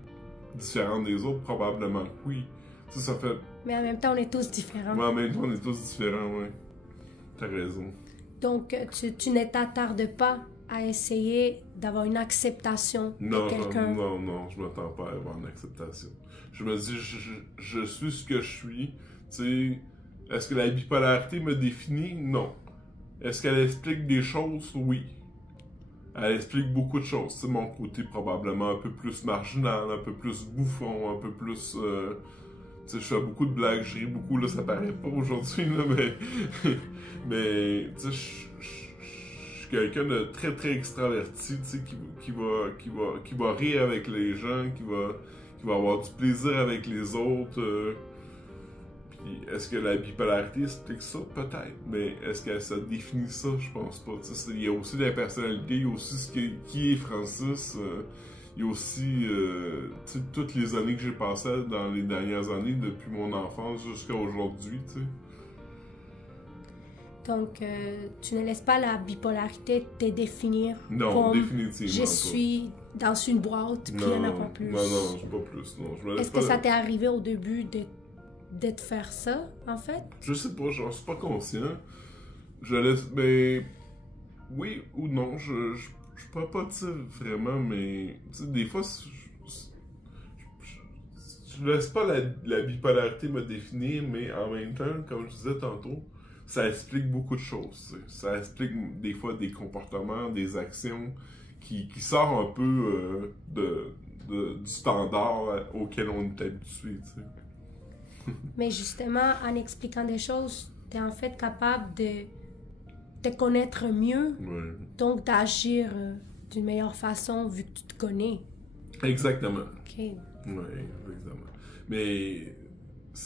différente des autres? Probablement que oui. Ça fait... Mais en même temps, on est tous différents. Mais en même temps, on est tous différents, oui. T'as raison. Donc, tu ne t'attardes pas à essayer d'avoir une acceptation de quelqu'un? Non, je m'attends pas à avoir une acceptation. Je me dis, je suis ce que je suis. Tu sais, est-ce que la bipolarité me définit? Non. Est-ce qu'elle explique des choses? Oui. Elle explique beaucoup de choses. Tu sais, mon côté probablement un peu plus marginal, un peu plus bouffon, un peu plus... tu sais, je fais beaucoup de blagues, je ris beaucoup, là, ça paraît pas aujourd'hui, là, mais tu sais, je suis quelqu'un de très, très extraverti, tu sais, qui va rire avec les gens, qui va avoir du plaisir avec les autres, Puis est-ce que la bipolarité explique ça? Peut-être. Mais est-ce que ça définit ça? Je pense pas. Il y a aussi la personnalité, il y a aussi qui est Francis. Il y a aussi toutes les années que j'ai passées dans les dernières années, depuis mon enfance jusqu'à aujourd'hui. T'sais. Donc, tu ne laisses pas la bipolarité te définir non, comme définitivement je pas. suis dans une boîte, puis il n'y en a pas plus. Non, je pas plus. Non, est-ce que ça t'est arrivé au début de te faire ça, en fait? Je sais pas, j'en suis pas conscient. Je laisse, mais oui ou non, je peux pas dire vraiment, mais des fois, je laisse pas la bipolarité me définir, mais en même temps, comme je disais tantôt, ça explique beaucoup de choses. T'sais. Ça explique des fois des comportements, des actions qui sortent un peu du standard auquel on est habitué. T'sais. Mais justement, en expliquant des choses, tu es en fait capable de te connaître mieux, ouais. Donc d'agir d'une meilleure façon vu que tu te connais. Exactement. OK. Oui, exactement. Mais, tu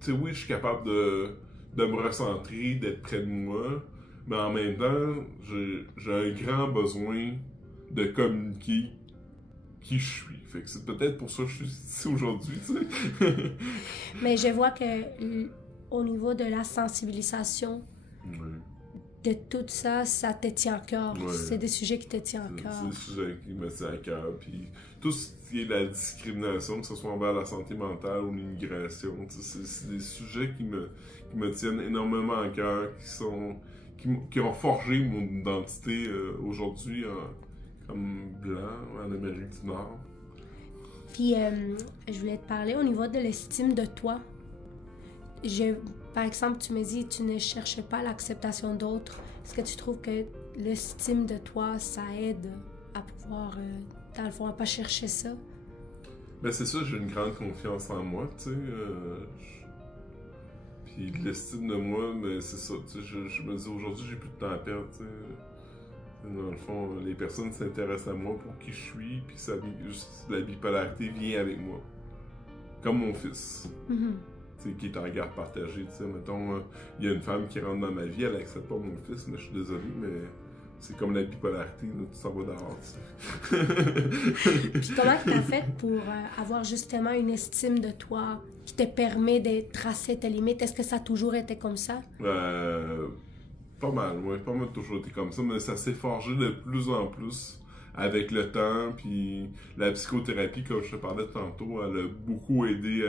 sais, oui, je suis capable de me recentrer, d'être près de moi, mais en même temps, j'ai un grand besoin de communiquer qui je suis. Fait que c'est peut-être pour ça que je suis ici aujourd'hui, tu sais. Mais je vois que au niveau de la sensibilisation, de tout ça, ça te tient à cœur. Ouais. C'est des sujets qui te tiennent à cœur. C'est des sujets qui me tiennent à cœur. Puis tout ce qui est la discrimination, que ce soit envers la santé mentale ou l'immigration, c'est des sujets qui me tiennent énormément à cœur, qui ont forgé mon identité aujourd'hui comme blanc en Amérique du Nord. Puis, je voulais te parler au niveau de l'estime de toi. Par exemple, tu me dis tu ne cherches pas l'acceptation d'autres. Est-ce que tu trouves que l'estime de toi, ça aide à pouvoir, dans le fond, à pas chercher ça? Ben c'est ça, j'ai une grande confiance en moi, tu sais. Puis l'estime de moi, ben c'est ça, tu sais. Je me dis aujourd'hui, j'ai plus de temps à perdre, tu sais. Dans le fond, les personnes s'intéressent à moi pour qui je suis, puis la bipolarité vient avec moi. Comme mon fils. Mm-hmm. Qui est en garde partagée, tu sais, mettons, il y a une femme qui rentre dans ma vie, elle accepte pas mon fils, mais je suis désolé, mais c'est comme la bipolarité, là, tu s'en vas dehors, tu sais. Puis comment tu as fait pour avoir justement une estime de toi qui te permet de tracer tes limites? Est-ce que ça a toujours été comme ça? Pas mal, ouais, pas mal toujours été comme ça, mais ça s'est forgé de plus en plus avec le temps, puis la psychothérapie, comme je te parlais tantôt, elle a beaucoup aidé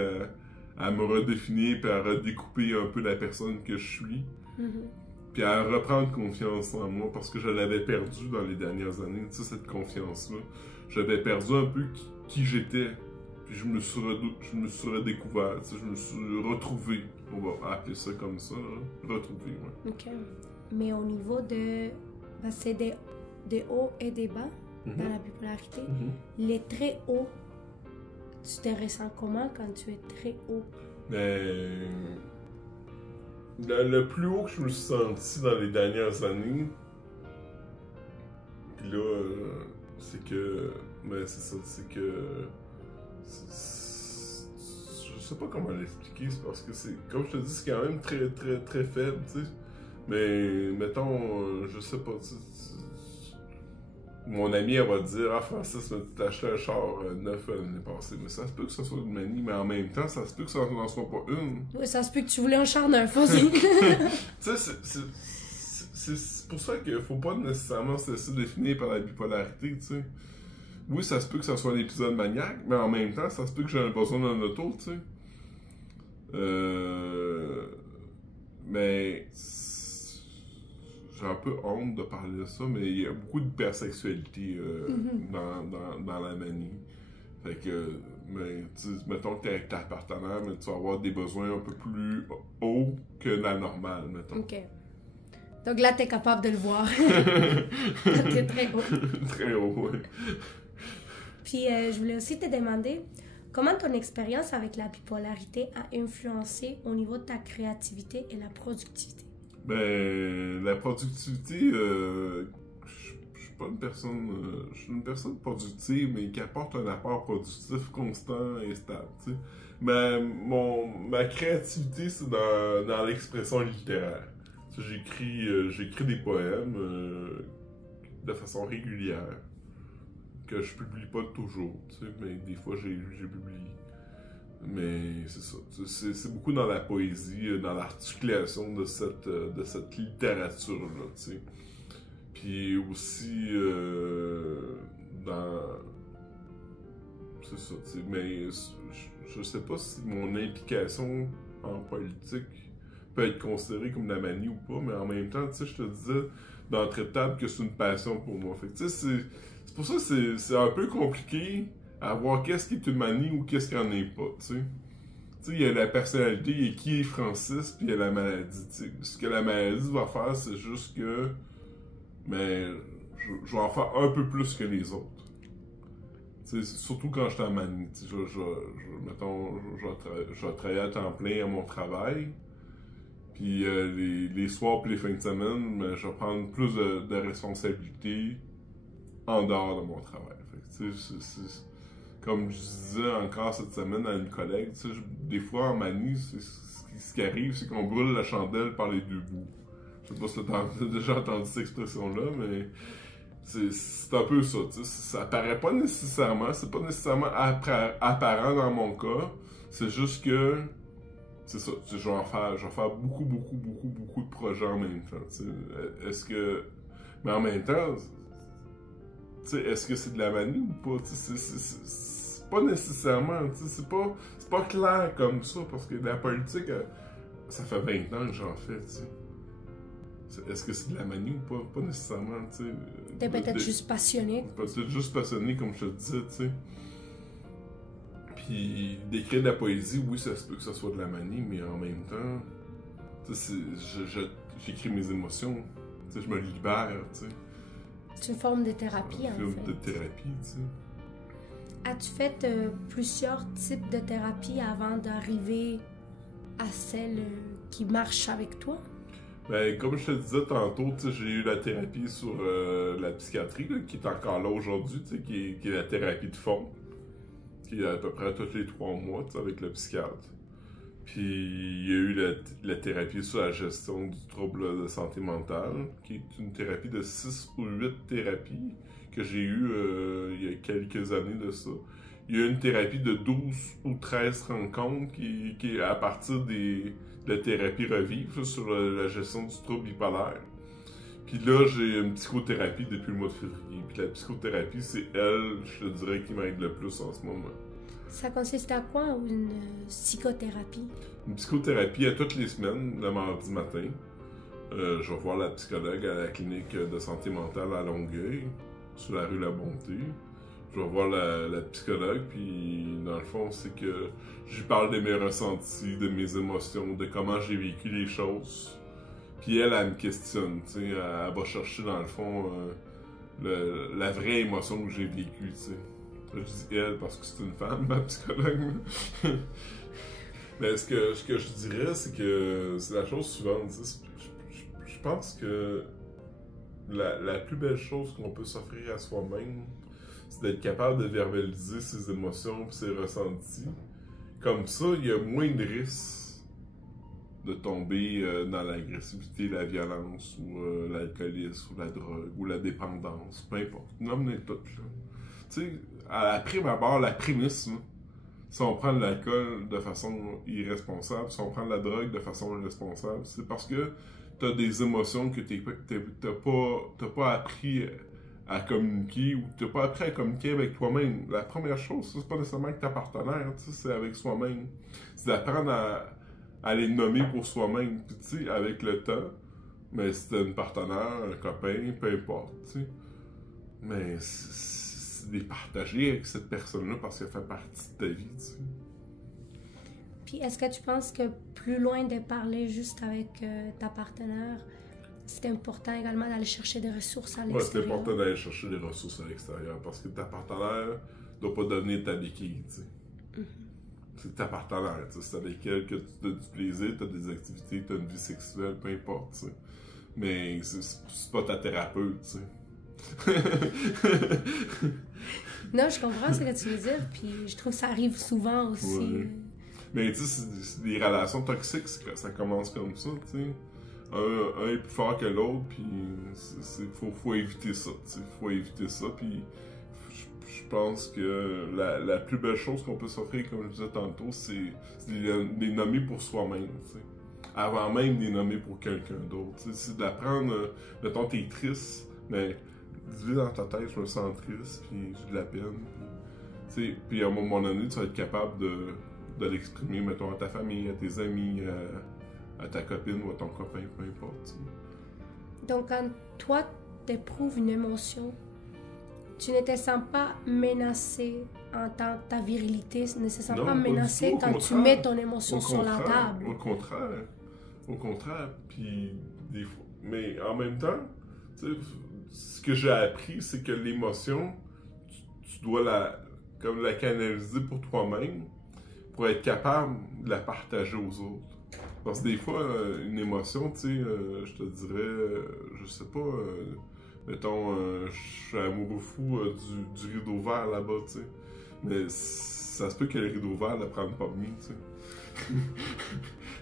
à me redéfinir puis à redécouper un peu la personne que je suis. Mm-hmm. Puis à reprendre confiance en moi parce que je l'avais perdu dans les dernières années, tu sais, cette confiance-là. J'avais perdu un peu qui j'étais. Puis je me suis redécouvert, tu sais, je me suis retrouvé. On va appeler ça comme ça, là. Retrouvé, ouais. OK. Mais au niveau de... Ben, c'est des hauts et des bas dans la bipolarité. Mm-hmm. Les très hauts, tu te ressens comment quand tu es très haut? Ben, le plus haut que je me suis senti dans les dernières années, puis là, c'est que, mais c'est ça, c'est que, je sais pas comment l'expliquer, c'est parce que c'est, comme je te dis, c'est quand même très, très, très faible, tu sais. Mais, mettons, je sais pas, mon ami, elle va dire « Ah, Francis, t'as acheté un char neuf l'année passée. » Mais ça se peut que ce soit une manie, mais en même temps, ça se peut que ça n'en soit pas une. Oui, ça se peut que tu voulais un char neuf aussi. Tu sais, c'est pour ça qu'il faut pas nécessairement se laisser définir par la bipolarité, tu sais. Oui, ça se peut que ça soit un épisode maniaque, mais en même temps, ça se peut que j'ai besoin d'un auto, tu sais. Mais... j'ai un peu honte de parler de ça, mais il y a beaucoup d'hypersexualité dans la manie. Fait que, mais, mettons que t'es avec ta partenaire, mais tu vas avoir des besoins un peu plus hauts que la normale, mettons. OK. Donc là, t'es capable de le voir. T'es très haut. Très haut, oui. Puis, je voulais aussi te demander, comment ton expérience avec la bipolarité a influencé au niveau de ta créativité et la productivité? Ben, la productivité, je pas une personne... je suis une personne productive, mais qui apporte un apport productif constant et stable, tu sais. Mais ma créativité, c'est dans l'expression littéraire. Tu sais, j'écris des poèmes de façon régulière, que je publie pas toujours, tu sais, mais des fois j'ai publié. Mais c'est ça. C'est beaucoup dans la poésie, dans l'articulation de cette littérature-là, tu sais. Puis aussi dans... C'est ça, tu sais. Mais je sais pas si mon implication en politique peut être considérée comme de la manie ou pas, mais en même temps, tu sais, je te disais d'entrée de table que c'est une passion pour moi. Fait que, tu sais, c'est pour ça que c'est un peu compliqué à voir qu'est-ce qui est une manie ou qu'est-ce qui en est pas, tu sais. Tu sais, il y a la personnalité, il y a qui est Francis, puis il y a la maladie, tu sais. Ce que la maladie va faire, c'est juste que, mais je vais en faire un peu plus que les autres. Tu sais, surtout quand j'étais en manie, tu sais, mettons, je vais travailler à temps plein à mon travail, puis les soirs et les fins de semaine, mais je vais prendre plus de responsabilités en dehors de mon travail. Fait que, tu sais, comme je disais encore cette semaine à une collègue, tu sais, des fois en manie, ce qui arrive, c'est qu'on brûle la chandelle par les deux bouts. Je sais pas si t'as déjà entendu cette expression-là, mais c'est un peu ça, tu sais. Ça paraît pas nécessairement, c'est pas nécessairement apparent dans mon cas, c'est juste que, c'est ça, je vais faire beaucoup de projets en même temps, tu sais. Est-ce que... Mais en même temps... T'sais, est-ce que c'est de la manie ou pas? C'est pas nécessairement, c'est pas clair comme ça, parce que la politique, ça fait 20 ans que j'en fais, t'sais. Est-ce que c'est de la manie ou pas? Pas nécessairement, tu sais. T'es peut-être juste passionné. Peut-être juste passionné, comme je te disais, tu sais. Puis, d'écrire de la poésie, oui, ça se peut que ça soit de la manie, mais en même temps, tu sais, j'écris mes émotions, tu sais, je me libère, tu sais. C'est une forme de thérapie, en fait. Une forme de thérapie, tu sais. As-tu fait plusieurs types de thérapie avant d'arriver à celle qui marche avec toi? Ben, comme je te disais tantôt, tu sais, j'ai eu la thérapie sur la psychiatrie, là, qui est encore là aujourd'hui, tu sais, qui est la thérapie de fond, qui est à peu près tous les 3 mois, tu sais, avec le psychiatre. Puis il y a eu la thérapie sur la gestion du trouble de santé mentale, qui est une thérapie de 6 ou 8 thérapies que j'ai eu il y a quelques années de ça. Il y a une thérapie de 12 ou 13 rencontres qui est à partir de la thérapie Revive sur la gestion du trouble bipolaire. Puis là, j'ai une psychothérapie depuis le mois de février. Puis la psychothérapie, c'est elle, je te dirais, qui m'aide le plus en ce moment. Ça consiste à quoi, une psychothérapie? Une psychothérapie à toutes les semaines, le mardi matin. Je vais voir la psychologue à la clinique de santé mentale à Longueuil, sur la rue La Bonté. Je vais voir la psychologue, puis dans le fond, c'est que je lui parle de mes ressentis, de mes émotions, de comment j'ai vécu les choses. Puis elle me questionne, tu sais, elle va chercher dans le fond la vraie émotion que j'ai vécue, tu sais. Je dis elle parce que c'est une femme, ma psychologue. Mais ce que je dirais, c'est que c'est la chose suivante. Je pense que la plus belle chose qu'on peut s'offrir à soi-même, c'est d'être capable de verbaliser ses émotions et ses ressentis. Comme ça, il y a moins de risques de tomber dans l'agressivité, la violence, ou l'alcoolisme, ou la drogue, ou la dépendance, peu importe. Nomme-les toutes, là. Tu sais, à prime abord, la prémisse, là, si on prend de l'alcool de façon irresponsable, si on prend de la drogue de façon irresponsable, c'est parce que t'as des émotions que t'as pas appris à communiquer, ou t'as pas appris à communiquer avec toi-même. La première chose, c'est pas nécessairement avec ta partenaire, c'est avec soi-même. C'est d'apprendre à les nommer pour soi-même. Puis tu sais, avec le temps, mais si t'as une partenaire, un copain, peu importe, tu sais. Mais c'est de les partager avec cette personne-là parce qu'elle fait partie de ta vie, tu sais. Puis est-ce que tu penses que plus loin de parler juste avec ta partenaire, c'est important également d'aller chercher des ressources à l'extérieur? Ouais, c'est important d'aller chercher des ressources à l'extérieur parce que ta partenaire ne doit pas devenir ta béquille, tu sais. Mm-hmm. C'est ta partenaire, tu sais. C'est avec elle que tu as du plaisir, tu as des activités, tu as une vie sexuelle, peu importe, tu sais. Mais c'est pas ta thérapeute, tu sais. Non, je comprends ce que tu veux dire, puis je trouve que ça arrive souvent aussi. Ouais. Mais tu sais, les relations toxiques, ça commence comme ça, tu sais. Un est plus fort que l'autre, puis faut éviter ça, tu sais. Faut éviter ça, puis je pense que la plus belle chose qu'on peut s'offrir, comme je disais tantôt, c'est les nommer pour soi-même, tu sais. Avant même de les nommer pour quelqu'un d'autre, tu sais. C'est d'apprendre, mettons, t'es triste, mais dis-le dans ta tête, je me sens triste, puis j'ai de la peine, puis à un moment donné, tu vas être capable de l'exprimer, mettons, à ta famille, à tes amis, à ta copine ou à ton copain, peu importe. T'sais. Donc, quand toi, t'éprouves une émotion, tu ne te sens pas menacé en tant que ta virilité, ne se sent pas menacé quand tu mets ton émotion sur la table. Au contraire, puis des fois, mais en même temps, ce que j'ai appris, c'est que l'émotion, tu dois la canaliser pour toi-même, pour être capable de la partager aux autres. Parce que des fois, une émotion, tu sais, je te dirais, je sais pas, mettons, je suis amoureux fou du rideau vert là-bas, tu sais. Mais ça se peut que le rideau vert ne prenne pas bien, tu sais.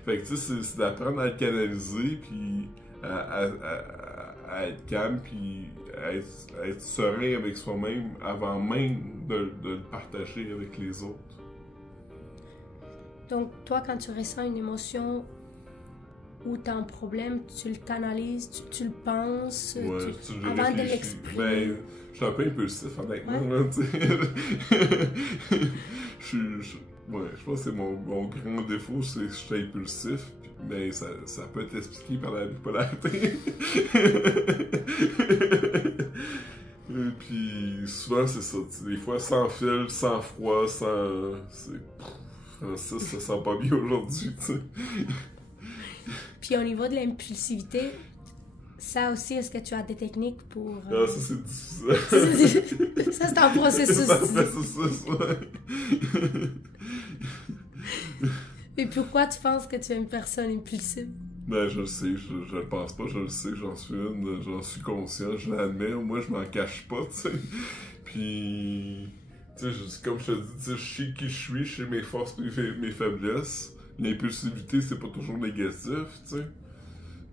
Fait que, tu sais, c'est d'apprendre à le canaliser, puis à être calme, puis à être serein avec soi-même avant même de le partager avec les autres. Donc, toi, quand tu ressens une émotion ou tu as un problème, tu le canalises, tu le penses, avant de l'exprimer. Ben, je suis un peu impulsif, honnêtement, là, tu sais. Je pense que c'est mon grand défaut, c'est que je suis impulsif, mais ça peut être expliqué par la bipolarité. Et puis, souvent, c'est ça, des fois, sans fil, sans froid, ça sent pas bien aujourd'hui, tu sais. Puis au niveau de l'impulsivité, ça aussi, est-ce que tu as des techniques pour... Ah, ça, c'est difficile. Ça, c'est un processus. Et pourquoi tu penses que tu es une personne impulsive? Ben, je le sais, je le pense pas, je le sais, j'en suis conscient, je l'admets, moi, je m'en cache pas, tu sais. Puis... Tu sais, comme je te dis, je sais qui je suis, je sais mes forces et mes faiblesses. L'impulsivité, c'est pas toujours négatif, tu sais.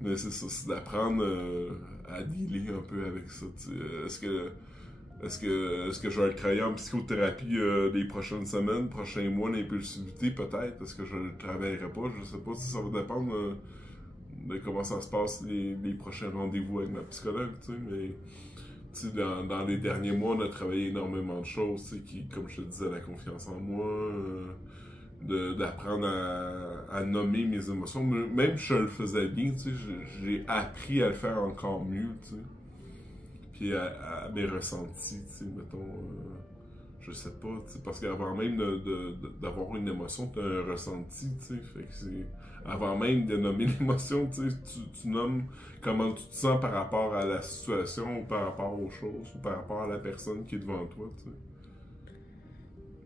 Mais c'est ça, c'est d'apprendre à dealer un peu avec ça, tu sais. Est-ce que je vais le travailler en psychothérapie les prochaines semaines, prochains mois, l'impulsivité, peut-être? Est-ce que je le travaillerai pas? Je sais pas si ça va dépendre de comment ça se passe les prochains rendez-vous avec ma psychologue, tu sais, mais... Tu sais, dans les derniers mois, on a travaillé énormément de choses, tu sais, qui, comme je te disais, la confiance en moi, d'apprendre à nommer mes émotions. Même si je le faisais bien, tu sais, j'ai appris à le faire encore mieux, tu sais. Puis à mes ressentis, tu sais, mettons, je sais pas, tu sais, parce qu'avant même d'avoir une émotion, tu as un ressenti, tu sais, fait que c'est... Avant même de nommer l'émotion, tu sais, tu nommes comment tu te sens par rapport à la situation, ou par rapport aux choses, ou par rapport à la personne qui est devant toi, tu sais.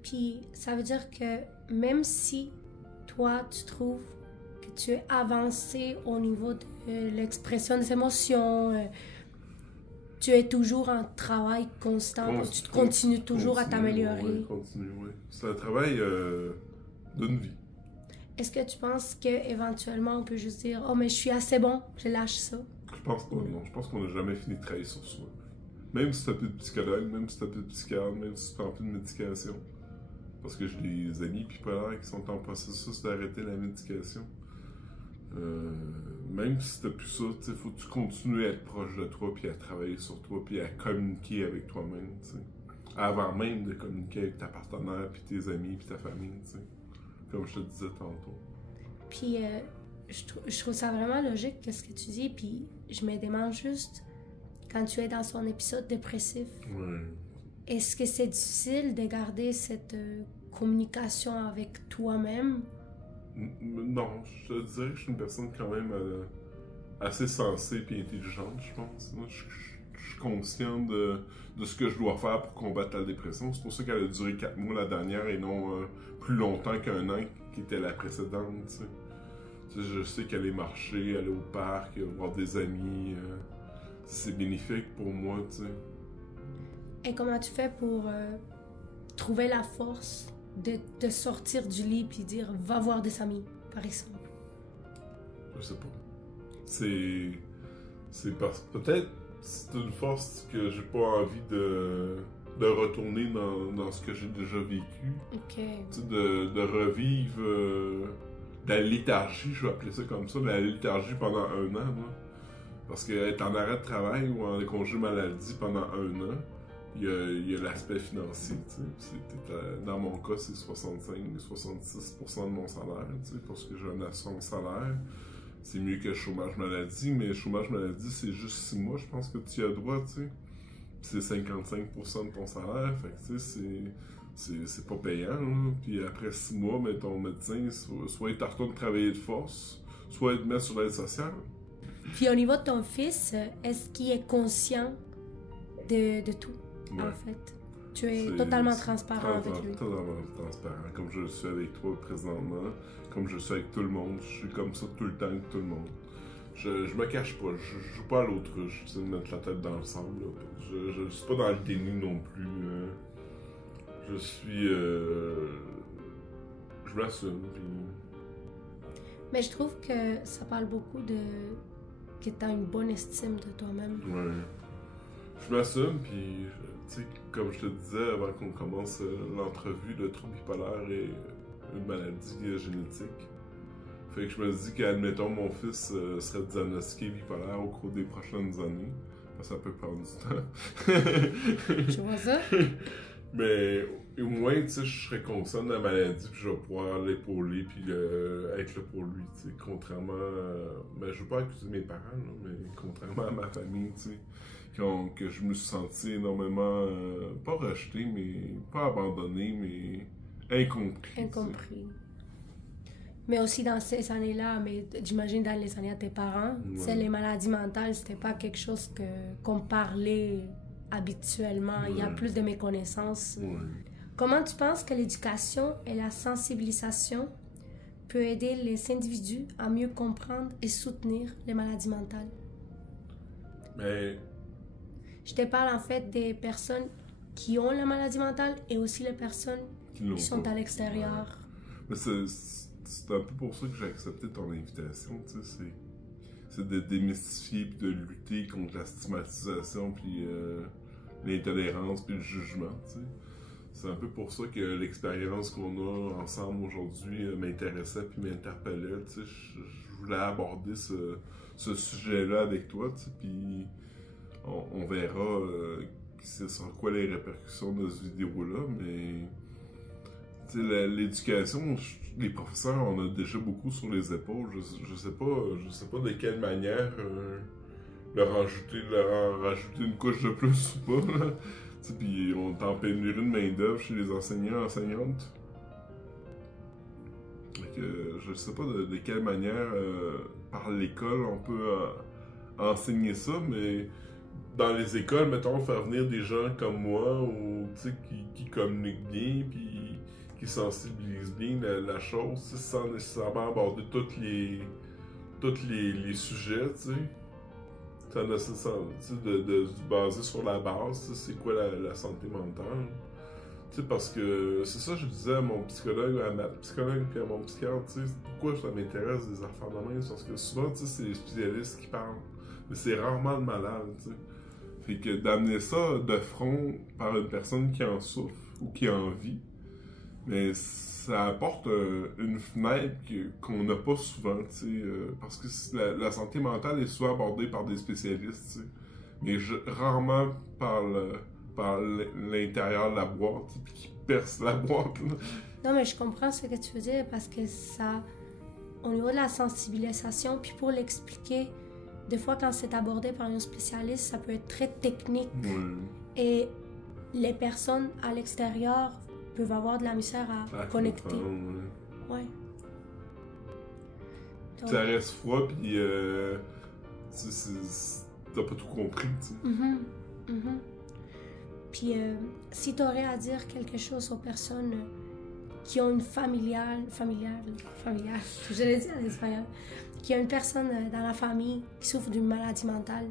Puis, ça veut dire que même si toi, tu trouves que tu es avancé au niveau de l'expression des émotions, tu es toujours en travail constant, tu continues toujours à t'améliorer. Oui, continue, oui. C'est un travail d'une vie. Est-ce que tu penses qu'éventuellement, on peut juste dire « Oh, mais je suis assez bon, je lâche ça ». Je pense pas, non. Je pense qu'on n'a jamais fini de travailler sur soi. Même si t'as plus de psychologue, même si t'as plus de psychiatre, même si tu prends plus de médication. Parce que j'ai des amis bipolaires qui sont en processus d'arrêter la médication. Même si t'as plus ça, il faut que tu continues à être proche de toi, puis à travailler sur toi, puis à communiquer avec toi-même, t'sais. Avant même de communiquer avec ta partenaire, puis tes amis, puis ta famille, t'sais. Comme je te disais tantôt. Puis, je trouve ça vraiment logique, ce que tu dis, puis je me demande juste, quand tu es dans son épisode dépressif, est-ce que c'est difficile de garder cette communication avec toi-même? Non, je te dirais que je suis une personne quand même assez sensée et intelligente, je pense. Je suis conscient de ce que je dois faire pour combattre la dépression. C'est pour ça qu'elle a duré 4 mois la dernière et non plus longtemps qu'un an qui était la précédente. Tu sais, je sais qu'aller marcher, aller au parc, voir des amis, c'est bénéfique pour moi, tu sais. Et comment tu fais pour trouver la force de te sortir du lit puis dire va voir des amis, par exemple? Je sais pas. C'est parce peut-être c'est une force que j'ai pas envie de retourner dans ce que j'ai déjà vécu. Ok. Tu sais, de revivre la léthargie, je vais appeler ça comme ça, la léthargie pendant 1 an, moi. Parce qu'être en arrêt de travail ou en congé maladie pendant 1 an, il y a l'aspect financier, tu sais. Dans mon cas, c'est 65-66% de mon salaire, tu sais, parce que j'ai un assurance salaire. C'est mieux que le chômage maladie, mais le chômage maladie, c'est juste 6 mois, je pense que tu y as droit, tu sais. C'est 55% de ton salaire, fait que tu sais, c'est pas payant, là. Puis après 6 mois, mais ton médecin, soit il te retourne travailler de force, soit il te met sur l'aide sociale. Puis au niveau de ton fils, est-ce qu'il est conscient de tout, Ouais. en fait? Tu es totalement transparent avec lui. Totalement transparent, comme je le suis avec toi présentement, comme je suis avec tout le monde. Je suis comme ça tout le temps avec tout le monde. Je me cache pas, je joue pas à l'autruche, tu sais, de mettre la tête dans le sable. Là. Je suis pas dans le déni non plus. Je suis... je m'assume, puis... Mais je trouve que ça parle beaucoup de que tu as une bonne estime de toi-même. Ouais. Je m'assume, puis, tu sais, comme je te disais avant qu'on commence l'entrevue, le trouble bipolaire est une maladie génétique. Fait que je me dis qu'admettons mon fils serait diagnostiqué bipolaire au cours des prochaines années. Ça peut prendre du temps. Tu vois ça? Mais au moins, tu sais, je serais conscient de la maladie, puis je vais pouvoir l'épauler, puis être là pour lui, tu sais. Contrairement à... Ben, je veux pas accuser mes parents, là, mais contrairement à ma famille, tu sais, que je me suis senti énormément, pas rejeté, mais pas abandonné, mais incompris. Incompris. Mais aussi dans ces années-là, mais j'imagine dans les années à tes parents, Ouais. les maladies mentales, c'était pas quelque chose qu'on parlait habituellement. Il y a Ouais. plus de méconnaissance. Ouais. Comment tu penses que l'éducation et la sensibilisation peut aider les individus à mieux comprendre et soutenir les maladies mentales? Mais Je te parle en fait des personnes qui ont la maladie mentale et aussi les personnes qui l'ont qui sont pas. à l'extérieur. Mais c'est un peu pour ça que j'ai accepté ton invitation, tu sais, c'est de démystifier puis de lutter contre la stigmatisation puis l'intolérance puis le jugement, tu sais. C'est un peu pour ça que l'expérience qu'on a ensemble aujourd'hui m'intéressait puis m'interpellait, tu sais. Je voulais aborder ce sujet-là avec toi, tu sais, puis on verra c'est sur quoi les répercussions de cette vidéo-là, mais tu sais, l'éducation, les professeurs, on a déjà beaucoup sur les épaules. Je sais pas de quelle manière leur en rajouter une couche de plus ou pas. Là. Tu sais, puis on est en pénurie de main-d'œuvre chez les enseignants, enseignantes. Fait que, je sais pas de quelle manière, par l'école, on peut enseigner ça, mais dans les écoles, mettons, faire venir des gens comme moi, ou qui communiquent bien, puis qui sensibilisent bien la chose, sans nécessairement aborder tous les sujets, tu sais. Sans nécessairement, de se baser sur la base, c'est quoi la santé mentale. Tu sais, parce que c'est ça que je disais à mon psychologue, à ma psychologue puis à mon psychiatre, tu sais, pourquoi ça m'intéresse des affaires de même, parce que souvent, tu sais, c'est les spécialistes qui parlent, mais c'est rarement le malade, tu sais. Fait que d'amener ça de front par une personne qui en souffre ou qui en vit, mais ça apporte une fenêtre qu'on n'a pas souvent, tu sais, parce que la santé mentale est souvent abordée par des spécialistes, tu sais, mais rarement par l'intérieur de la boîte, puis qui perce la boîte, là. Non, mais je comprends ce que tu veux dire parce que ça, au niveau de la sensibilisation, puis pour l'expliquer, des fois quand c'est abordé par un spécialiste, ça peut être très technique. Ouais. Et les personnes à l'extérieur peuvent avoir de la misère à connecter. Ouais. Donc, Ça reste froid, puis t'as pas tout compris, tu sais. Puis si tu aurais à dire quelque chose aux personnes qui ont une familiale, je l'ai dit en espagnol, qui a une personne dans la famille qui souffre d'une maladie mentale,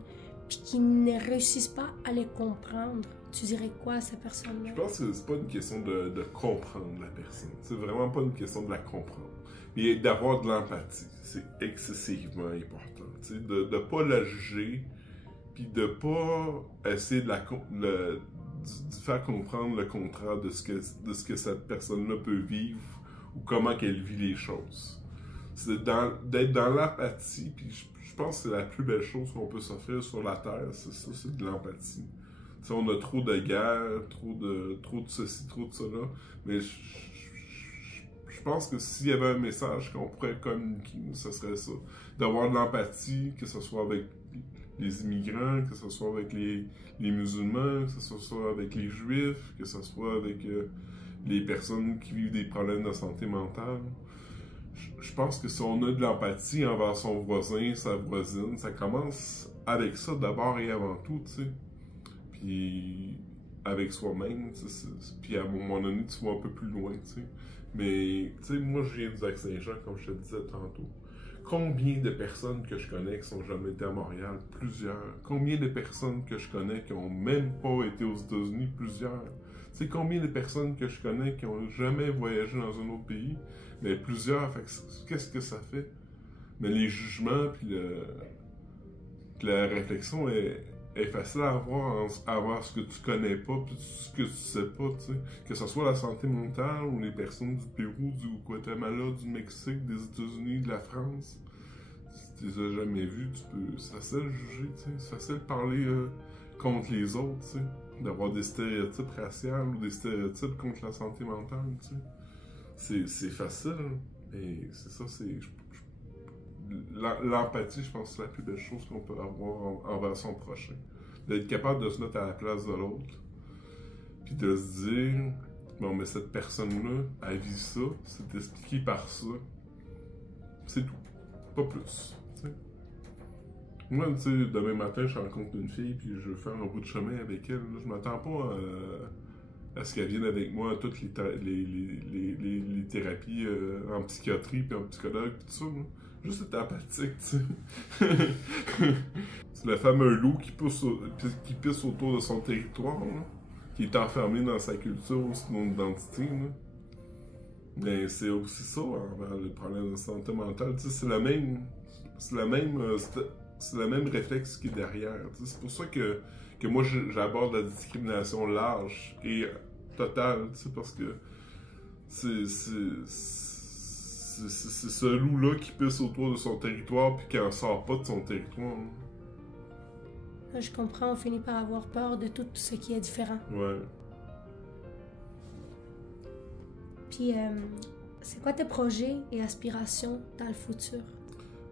puis qui ne réussissent pas à les comprendre, tu dirais quoi à ces personnes-là? Je pense que c'est pas une question de comprendre la personne. C'est vraiment pas une question de la comprendre. Mais d'avoir de l'empathie, c'est excessivement important. Tu sais, de ne pas la juger, puis de pas essayer de faire comprendre le contraire de ce que cette personne-là peut vivre ou comment qu'elle vit les choses. C'est d'être dans l'empathie, puis je pense que c'est la plus belle chose qu'on peut s'offrir sur la Terre, c'est ça, c'est de l'empathie. Tu sais, on a trop de guerre, trop de ceci, trop de cela, mais je pense que s'il y avait un message qu'on pourrait communiquer, ce serait ça. D'avoir de l'empathie, que ce soit avec les immigrants, que ce soit avec les musulmans, que ce soit avec les juifs, que ce soit avec les personnes qui vivent des problèmes de santé mentale. Je pense que si on a de l'empathie envers son voisin, sa voisine, ça commence avec ça d'abord et avant tout, tu sais. Puis avec soi-même, puis à un moment donné, tu vas un peu plus loin, tu sais. Mais, tu sais, moi, je viens du Lac-Saint-Jean, comme je te disais tantôt. Combien de personnes que je connais qui sont jamais été à Montréal? Plusieurs. Combien de personnes que je connais qui ont même pas été aux États-Unis? Plusieurs. Tu sais, combien de personnes que je connais qui ont jamais voyagé dans un autre pays? Mais plusieurs. Fait que qu'est-ce que ça fait? Mais les jugements, puis la réflexion est facile à avoir ce que tu connais pas, puis ce que tu sais pas, tu sais. Que ce soit la santé mentale, ou les personnes du Pérou, du Guatemala, du Mexique, des États-Unis, de la France. Si tu les as jamais vus, c'est facile de juger, tu sais. C'est facile de parler contre les autres, tu sais. D'avoir des stéréotypes raciaux ou des stéréotypes contre la santé mentale, tu sais. C'est facile, mais c'est ça, l'empathie, je pense que c'est la plus belle chose qu'on peut avoir envers son prochain. D'être capable de se mettre à la place de l'autre, puis de se dire, bon, mais cette personne-là, elle vit ça, c'est expliqué par ça. C'est tout. Pas plus. T'sais. Moi, tu sais, demain matin, je rencontre une fille, puis je veux faire un bout de chemin avec elle. Là, je m'attends pas à ce qu'elle vienne avec moi à toutes les thérapies en psychiatrie, puis en psychologue, puis tout ça. Là. Juste être empathique, tu sais. C'est le fameux loup qui pisse autour de son territoire, là, qui est enfermé dans sa culture ou son identité. Là. Mais c'est aussi ça, envers le problème de santé mentale. Tu sais, c'est le même réflexe qui est derrière. Tu sais. C'est pour ça que moi, j'aborde la discrimination large et totale, tu sais, parce que c'est ce loup-là qui pisse autour de son territoire puis qui en sort pas de son territoire. Hein. Je comprends, on finit par avoir peur de tout ce qui est différent. Ouais. Puis, c'est quoi tes projets et aspirations dans le futur?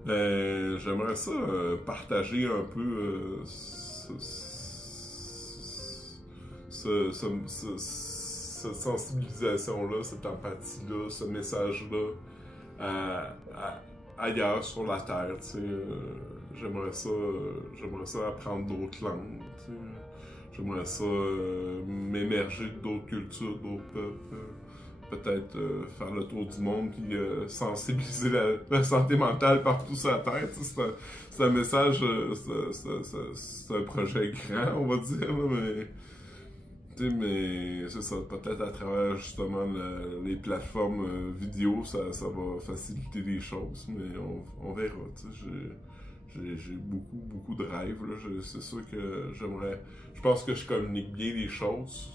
J'aimerais ça partager un peu cette sensibilisation-là, cette empathie-là, ce message-là ailleurs sur la Terre, tu sais. J'aimerais ça apprendre d'autres langues, tu sais. J'aimerais ça m'émerger d'autres cultures, d'autres peuples. Peut-être faire le tour du monde puis sensibiliser la santé mentale partout sur la Terre. C'est un message, c'est un projet grand, on va dire, là, mais c'est ça, peut-être à travers justement les plateformes vidéo, ça va faciliter les choses, mais on verra. J'ai beaucoup de rêves, là. C'est sûr que j'aimerais. Je pense que je communique bien les choses.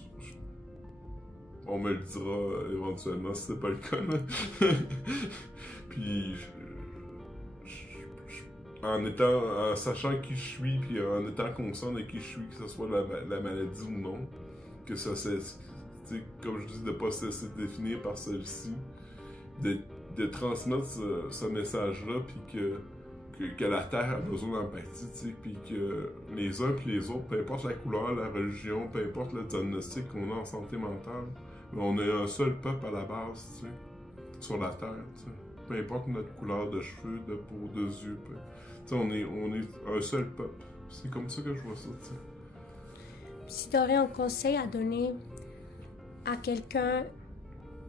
On me le dira éventuellement si c'est pas le cas. Puis en sachant qui je suis, puis en étant conscient de qui je suis, que ce soit la maladie ou non, que ça cesse, comme je dis, de ne pas cesser de définir par celle-ci, de transmettre ce message-là, puis que la Terre a besoin d'empathie, puis que les uns puis les autres, peu importe la couleur, la religion, peu importe le diagnostic qu'on a en santé mentale, on est un seul peuple à la base, tu sais, sur la Terre, tu sais. Peu importe notre couleur de cheveux, de peau, de yeux, tu sais, on est un seul peuple. C'est comme ça que je vois ça, tu sais. Si tu aurais un conseil à donner à quelqu'un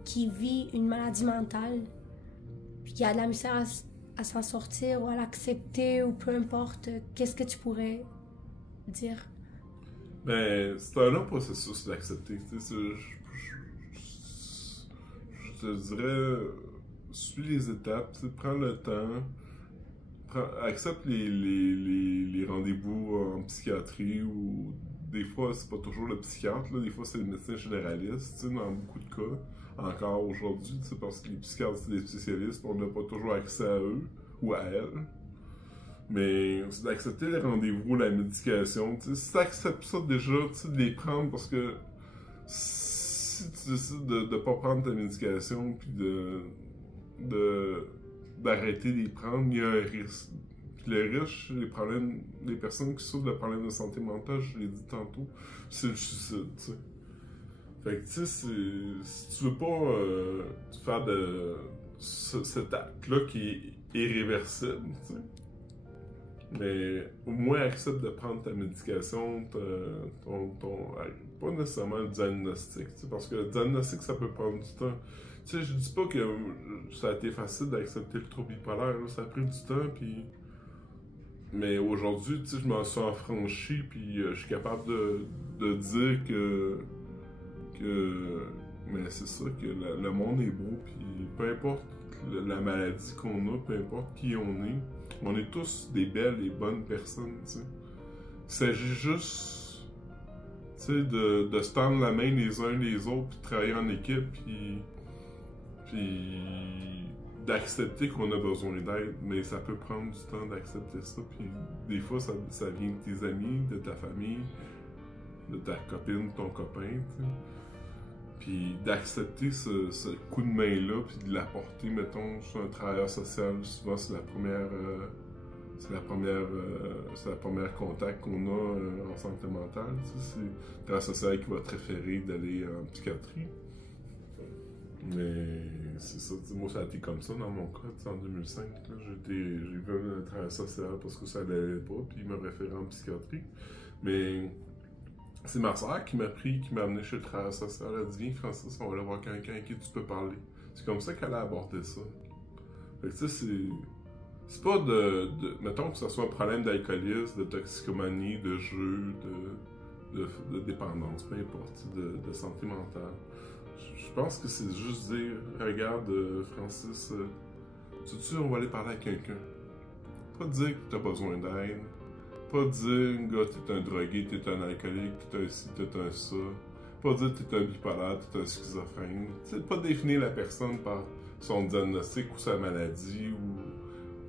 qui vit une maladie mentale, puis qui a de la misère à s'en sortir ou à l'accepter, ou peu importe, qu'est-ce que tu pourrais dire? Ben, c'est un long processus d'accepter. Tu sais, je te dirais, suis les étapes, tu sais, prends le temps, accepte les rendez-vous en psychiatrie ou des fois, c'est pas toujours le psychiatre, là, des fois, c'est le médecin généraliste, tu sais, dans beaucoup de cas, encore aujourd'hui, tu sais, parce que les psychiatres, c'est des spécialistes, on n'a pas toujours accès à eux ou à elles. Mais c'est d'accepter les rendez-vous, la médication. Tu sais, si tu acceptes ça déjà, tu sais, de les prendre parce que si tu décides de ne pas prendre ta médication puis d'arrêter de les prendre, il y a un risque. Puis le risque, les personnes qui souffrent de problèmes de santé mentale, je l'ai dit tantôt, c'est le suicide, tu sais. Fait que, tu sais, si tu veux pas faire cet acte-là qui est irréversible, tu sais, mais au moins accepte de prendre ta médication, pas nécessairement le diagnostic, parce que le diagnostic, ça peut prendre du temps. Tu sais, je dis pas que ça a été facile d'accepter le trouble bipolaire, là, ça a pris du temps, puis... Mais aujourd'hui, tu sais, je m'en suis affranchi, puis je suis capable de dire que... Mais c'est ça, que le monde est beau, puis peu importe la maladie qu'on a, peu importe qui on est tous des belles et bonnes personnes, tu sais. Il s'agit juste, tu sais, de se tendre la main les uns les autres, puis de travailler en équipe, puis d'accepter qu'on a besoin d'aide, mais ça peut prendre du temps d'accepter ça, puis des fois, ça vient de tes amis, de ta famille, de ta copine, ton copain, tu sais. Puis d'accepter ce coup de main-là, puis de l'apporter, mettons, sur un travailleur social, souvent c'est la première contact qu'on a en santé mentale. Tu sais, c'est le travailleur social qui va te référer d'aller en psychiatrie. Mais c'est ça, moi ça a été comme ça dans mon cas, en 2005. J'ai vu un travailleur social parce que ça n'allait pas, puis il m'a référé en psychiatrie. Mais c'est ma soeur qui m'a amené chez le travailleur social. Elle a dit, viens Francis, on va aller voir quelqu'un à qui tu peux parler. C'est comme ça qu'elle a abordé ça. Fait que tu sais, c'est pas mettons que ce soit un problème d'alcoolisme, de toxicomanie, de jeu, de dépendance, peu importe, de santé mentale. Je pense que c'est juste dire, regarde Francis, tu on va aller parler à quelqu'un. Pas dire que t'as besoin d'aide. Pas dire, gars, t'es un drogué, t'es un alcoolique, t'es un ci, t'es un ça. Pas dire que t'es un bipolaire, t'es un schizophrène. T'sais, pas définir la personne par son diagnostic ou sa maladie ou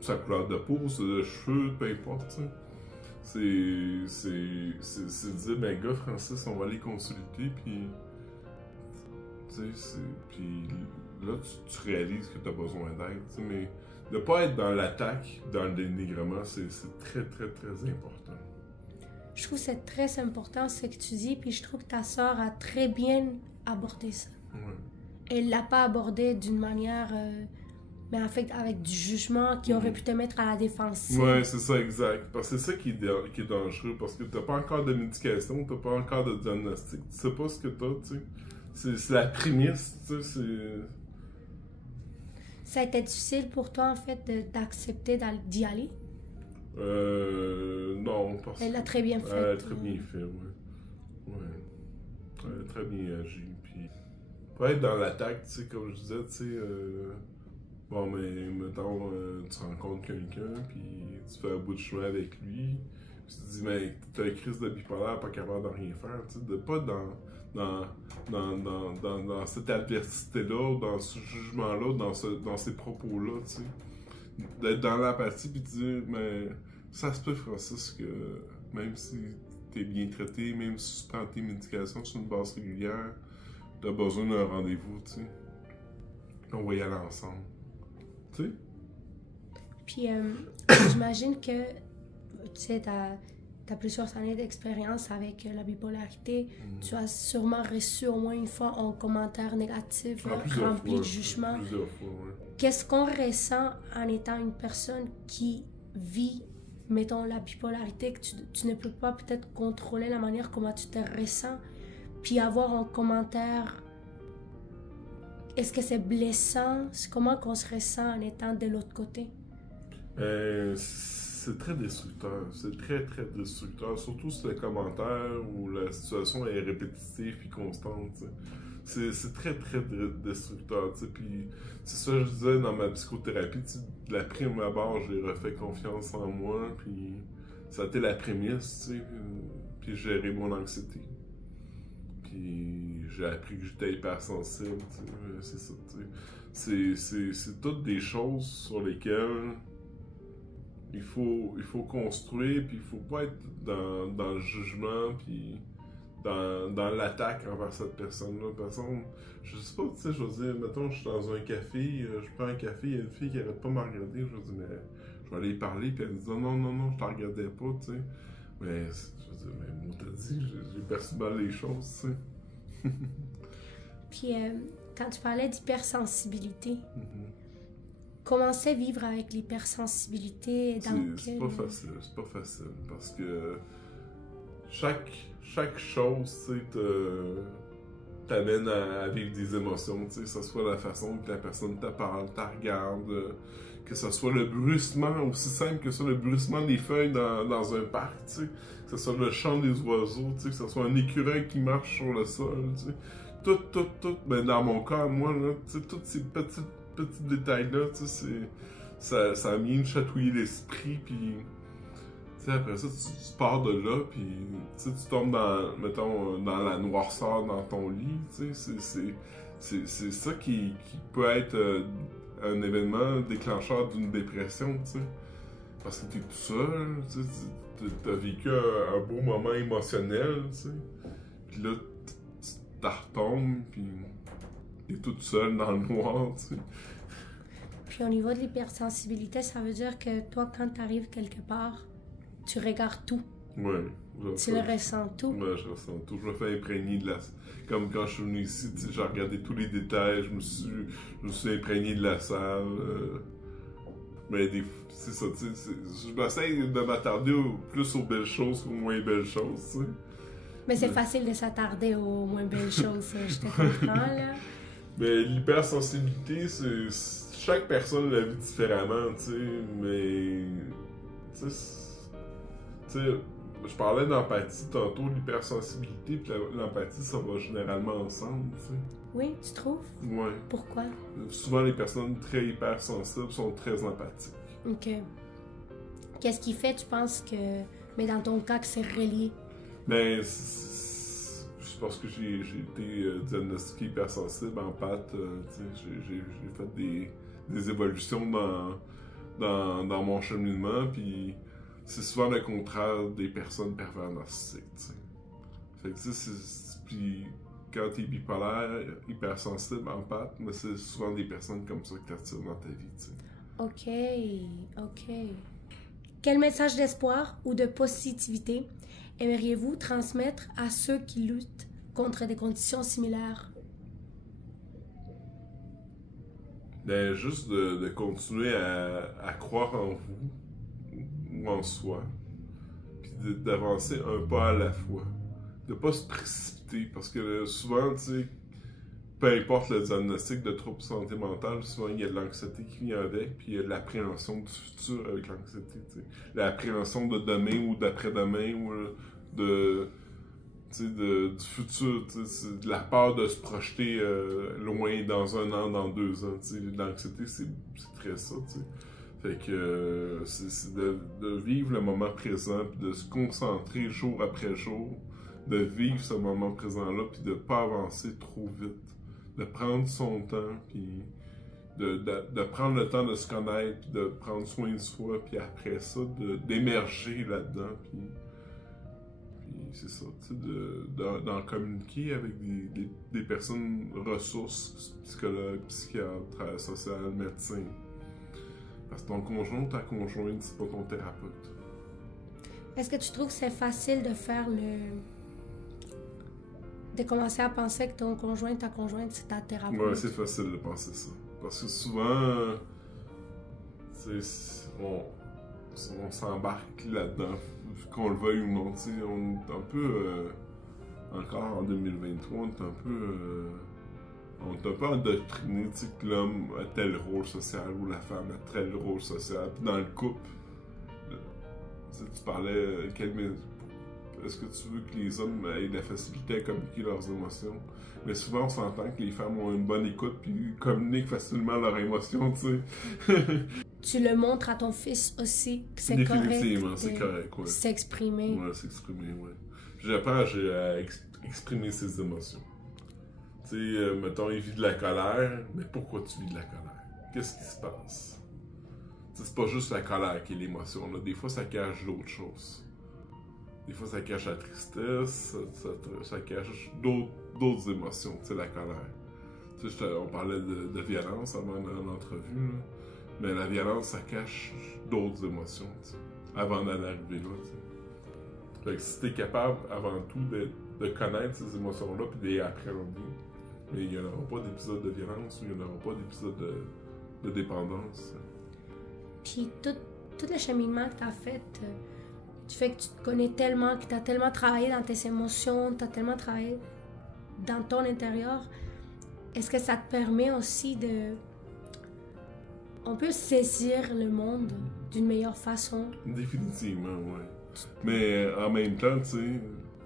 sa couleur de peau, ses cheveux, peu importe. C'est dire, ben gars, Francis, on va aller consulter, puis là, tu réalises que t'as besoin d'aide, mais de ne pas être dans l'attaque, dans le dénigrement, c'est très, très, très important. Je trouve que c'est très important ce que tu dis, puis je trouve que ta sœur a très bien abordé ça. Ouais. Elle ne l'a pas abordé d'une manière, mais en fait, avec du jugement qui aurait pu te mettre à la défensive. Oui, c'est ça, exact. Parce que c'est ça qui est dangereux, parce que tu n'as pas encore de médication, tu n'as pas encore de diagnostic, tu sais pas ce que tu as, tu sais. C'est la prémisse, tu sais, Ça a été difficile pour toi, en fait, d'accepter d'y aller? Non, parce que... Elle l'a très bien fait. Elle a très bien fait, oui. Ouais. Elle a très bien agi, puis... Pas être dans l'attaque, tu sais, comme je disais, tu sais... Bon, mais, mettons, tu rencontres quelqu'un, puis tu fais un bout de chemin avec lui, puis tu te dis, mais t'as une crise de bipolaire, pas capable de rien faire, tu sais, de pas dans cette adversité-là, dans ce jugement-là, dans ces propos-là, tu sais. D'être dans l'apathie puis de dire, mais ça se peut, Francis, que même si t'es bien traité, même si tu prends tes médications sur une base régulière, t'as besoin d'un rendez-vous, tu sais. On va y aller ensemble. Tu sais? Puis, j'imagine que, tu sais, t'as plusieurs années d'expérience avec la bipolarité. Tu as sûrement reçu au moins une fois un commentaire négatif rempli de jugement. Plusieurs fois, oui. Qu'est-ce qu'on ressent en étant une personne qui vit, mettons, la bipolarité, que tu ne peux pas peut-être contrôler la manière comment tu te ressens, puis avoir un commentaire, est-ce que c'est blessant? Comment qu'on se ressent en étant de l'autre côté? C'est c'est très destructeur. C'est très, très destructeur. Surtout si le commentaire ou la situation est répétitive puis constante. C'est très, très destructeur. Puis c'est ça que je disais dans ma psychothérapie. De la prime abord, j'ai refait confiance en moi. Puis ça a été la prémisse. Puis gérer mon anxiété. Puis j'ai appris que j'étais hypersensible. C'est ça. C'est toutes des choses sur lesquelles il faut construire, puis il faut pas être dans le jugement, puis dans l'attaque envers cette personne-là. Personne, je sais pas, tu sais, je veux dire, mettons, je suis dans un café, je prends un café, il y a une fille qui arrête pas de me regarder, je veux dire, mais je vais aller y parler, puis elle me dit non, je te regardais pas, tu sais. Mais, je veux dire, mais moi, t'as dit, j'ai perçu mal les choses, tu sais. Puis, quand tu parlais d'hypersensibilité, comment c'est vivre avec l'hypersensibilité? C'est pas facile, parce que chaque chose, tu sais, t'amène à vivre des émotions, tu sais, que ce soit la façon que la personne te parle, te regarde, que ce soit le bruissement, aussi simple que ça, le bruissement des feuilles dans un parc, tu sais, que ce soit le chant des oiseaux, tu sais, que ce soit un écureuil qui marche sur le sol, tu sais, tout, ben dans mon cas, moi, là, tu sais, tous ces petits détails-là, tu sais, ça vient de chatouiller l'esprit, puis après ça, tu pars de là, puis tu tombes mettons, dans la noirceur dans ton lit, tu sais, c'est ça qui peut être un événement déclencheur d'une dépression, tu sais, parce que t'es tout seul, tu sais, t'as vécu un beau moment émotionnel, tu sais, puis là, tu t'en retombes, puis t'es toute seule dans le noir, tu sais. Puis au niveau de l'hypersensibilité, ça veut dire que toi, quand t'arrives quelque part, tu regardes tout. Ouais. Tu le ressens tout. Ouais, je ressens tout. Je me fais imprégner de la... Comme quand je suis venu ici, tu sais, j'ai regardé tous les détails, je me suis imprégné de la salle. Mais c'est ça, tu sais, je m'essaye de m'attarder plus aux belles choses qu'aux moins belles choses, tu sais. Mais c'est facile de s'attarder aux moins belles choses, je te comprends, là. Mais l'hypersensibilité, c'est... Chaque personne la vit différemment, tu sais, mais... Tu sais, je parlais d'empathie tantôt, l'hypersensibilité puis l'empathie, ça va généralement ensemble, tu sais. Oui, tu trouves? Ouais. Pourquoi? Souvent, les personnes très hypersensibles sont très empathiques. OK. Qu'est-ce qui fait, tu penses que... Mais dans ton cas, que c'est relié? Ben, c'est parce que j'ai été diagnostiqué hypersensible, empathe, tu sais, j'ai fait des évolutions dans mon cheminement, puis c'est souvent le contraire des personnes pervers narcissiques, tu sais. Fait que, tu sais, puis quand t'es bipolaire, hypersensible, empathe, mais c'est souvent des personnes comme ça que t'attires dans ta vie, tu sais. OK. Quel message d'espoir ou de positivité aimeriez-vous transmettre à ceux qui luttent contre des conditions similaires? Ben, juste de continuer à croire en vous ou en soi, puis d'avancer un pas à la fois, de pas se précipiter, parce que souvent, tu sais, peu importe le diagnostic de trouble santé mentale, souvent il y a de l'anxiété qui vient avec, puis il y a de l'appréhension du futur avec l'anxiété, tu sais. L'appréhension de demain ou d'après-demain, ou du futur, c'est de la peur de se projeter loin dans 1 an, dans 2 ans. L'anxiété, c'est très ça. T'sais. Fait que c'est de vivre le moment présent, puis de se concentrer jour après jour, de vivre ce moment présent-là, puis de ne pas avancer trop vite, de prendre son temps, puis de prendre le temps de se connaître, puis de prendre soin de soi, puis après ça, d'émerger là-dedans, puis c'est ça, tu sais, d'en communiquer avec des personnes ressources, psychologues, psychiatres, travailleurs sociaux, médecins. Parce que ton conjoint ou ta conjointe, c'est pas ton thérapeute. Est-ce que tu trouves que c'est facile de de commencer à penser que ton conjoint, ta conjointe, c'est ta thérapeute? Ouais, c'est facile de penser ça. Parce que souvent, on s'embarque là-dedans, qu'on le veuille ou non. T'sais, on est un peu, encore en 2023, on est un peu endoctriné, que l'homme a tel rôle social ou la femme a tel rôle social. Puis dans le couple, tu parlais, est-ce que tu veux que les hommes aient de la facilité à communiquer leurs émotions? Mais souvent, on s'entend que les femmes ont une bonne écoute puis communiquent facilement leurs émotions, tu sais. Tu le montres à ton fils aussi, que c'est correct. Définitivement, c'est correct, ouais. S'exprimer. Ouais, s'exprimer, ouais. J'apprends à exprimer ses émotions. Tu sais, mettons, il vit de la colère, mais pourquoi tu vis de la colère? Qu'est-ce qui se passe? Tu sais, c'est pas juste la colère qui est l'émotion, là. Des fois, ça cache d'autres choses. Des fois, ça cache la tristesse, ça cache d'autres émotions, tu sais, la colère. Tu sais, on parlait de violence avant l'entrevue, là. Mais la violence, ça cache d'autres émotions, tu sais, avant d'en arriver là, tu sais. Fait que si t'es capable, avant tout, de connaître ces émotions-là puis de les appréhender, mais il n'y en aura pas d'épisode de violence ou il n'y en aura pas d'épisode de dépendance. Puis tout le cheminement que tu as fait, du fait que tu te connais tellement, que tu as tellement travaillé dans tes émotions, tu as tellement travaillé dans ton intérieur, est-ce que ça te permet aussi de... On peut saisir le monde d'une meilleure façon? Définitivement, oui. Mais en même temps, tu sais,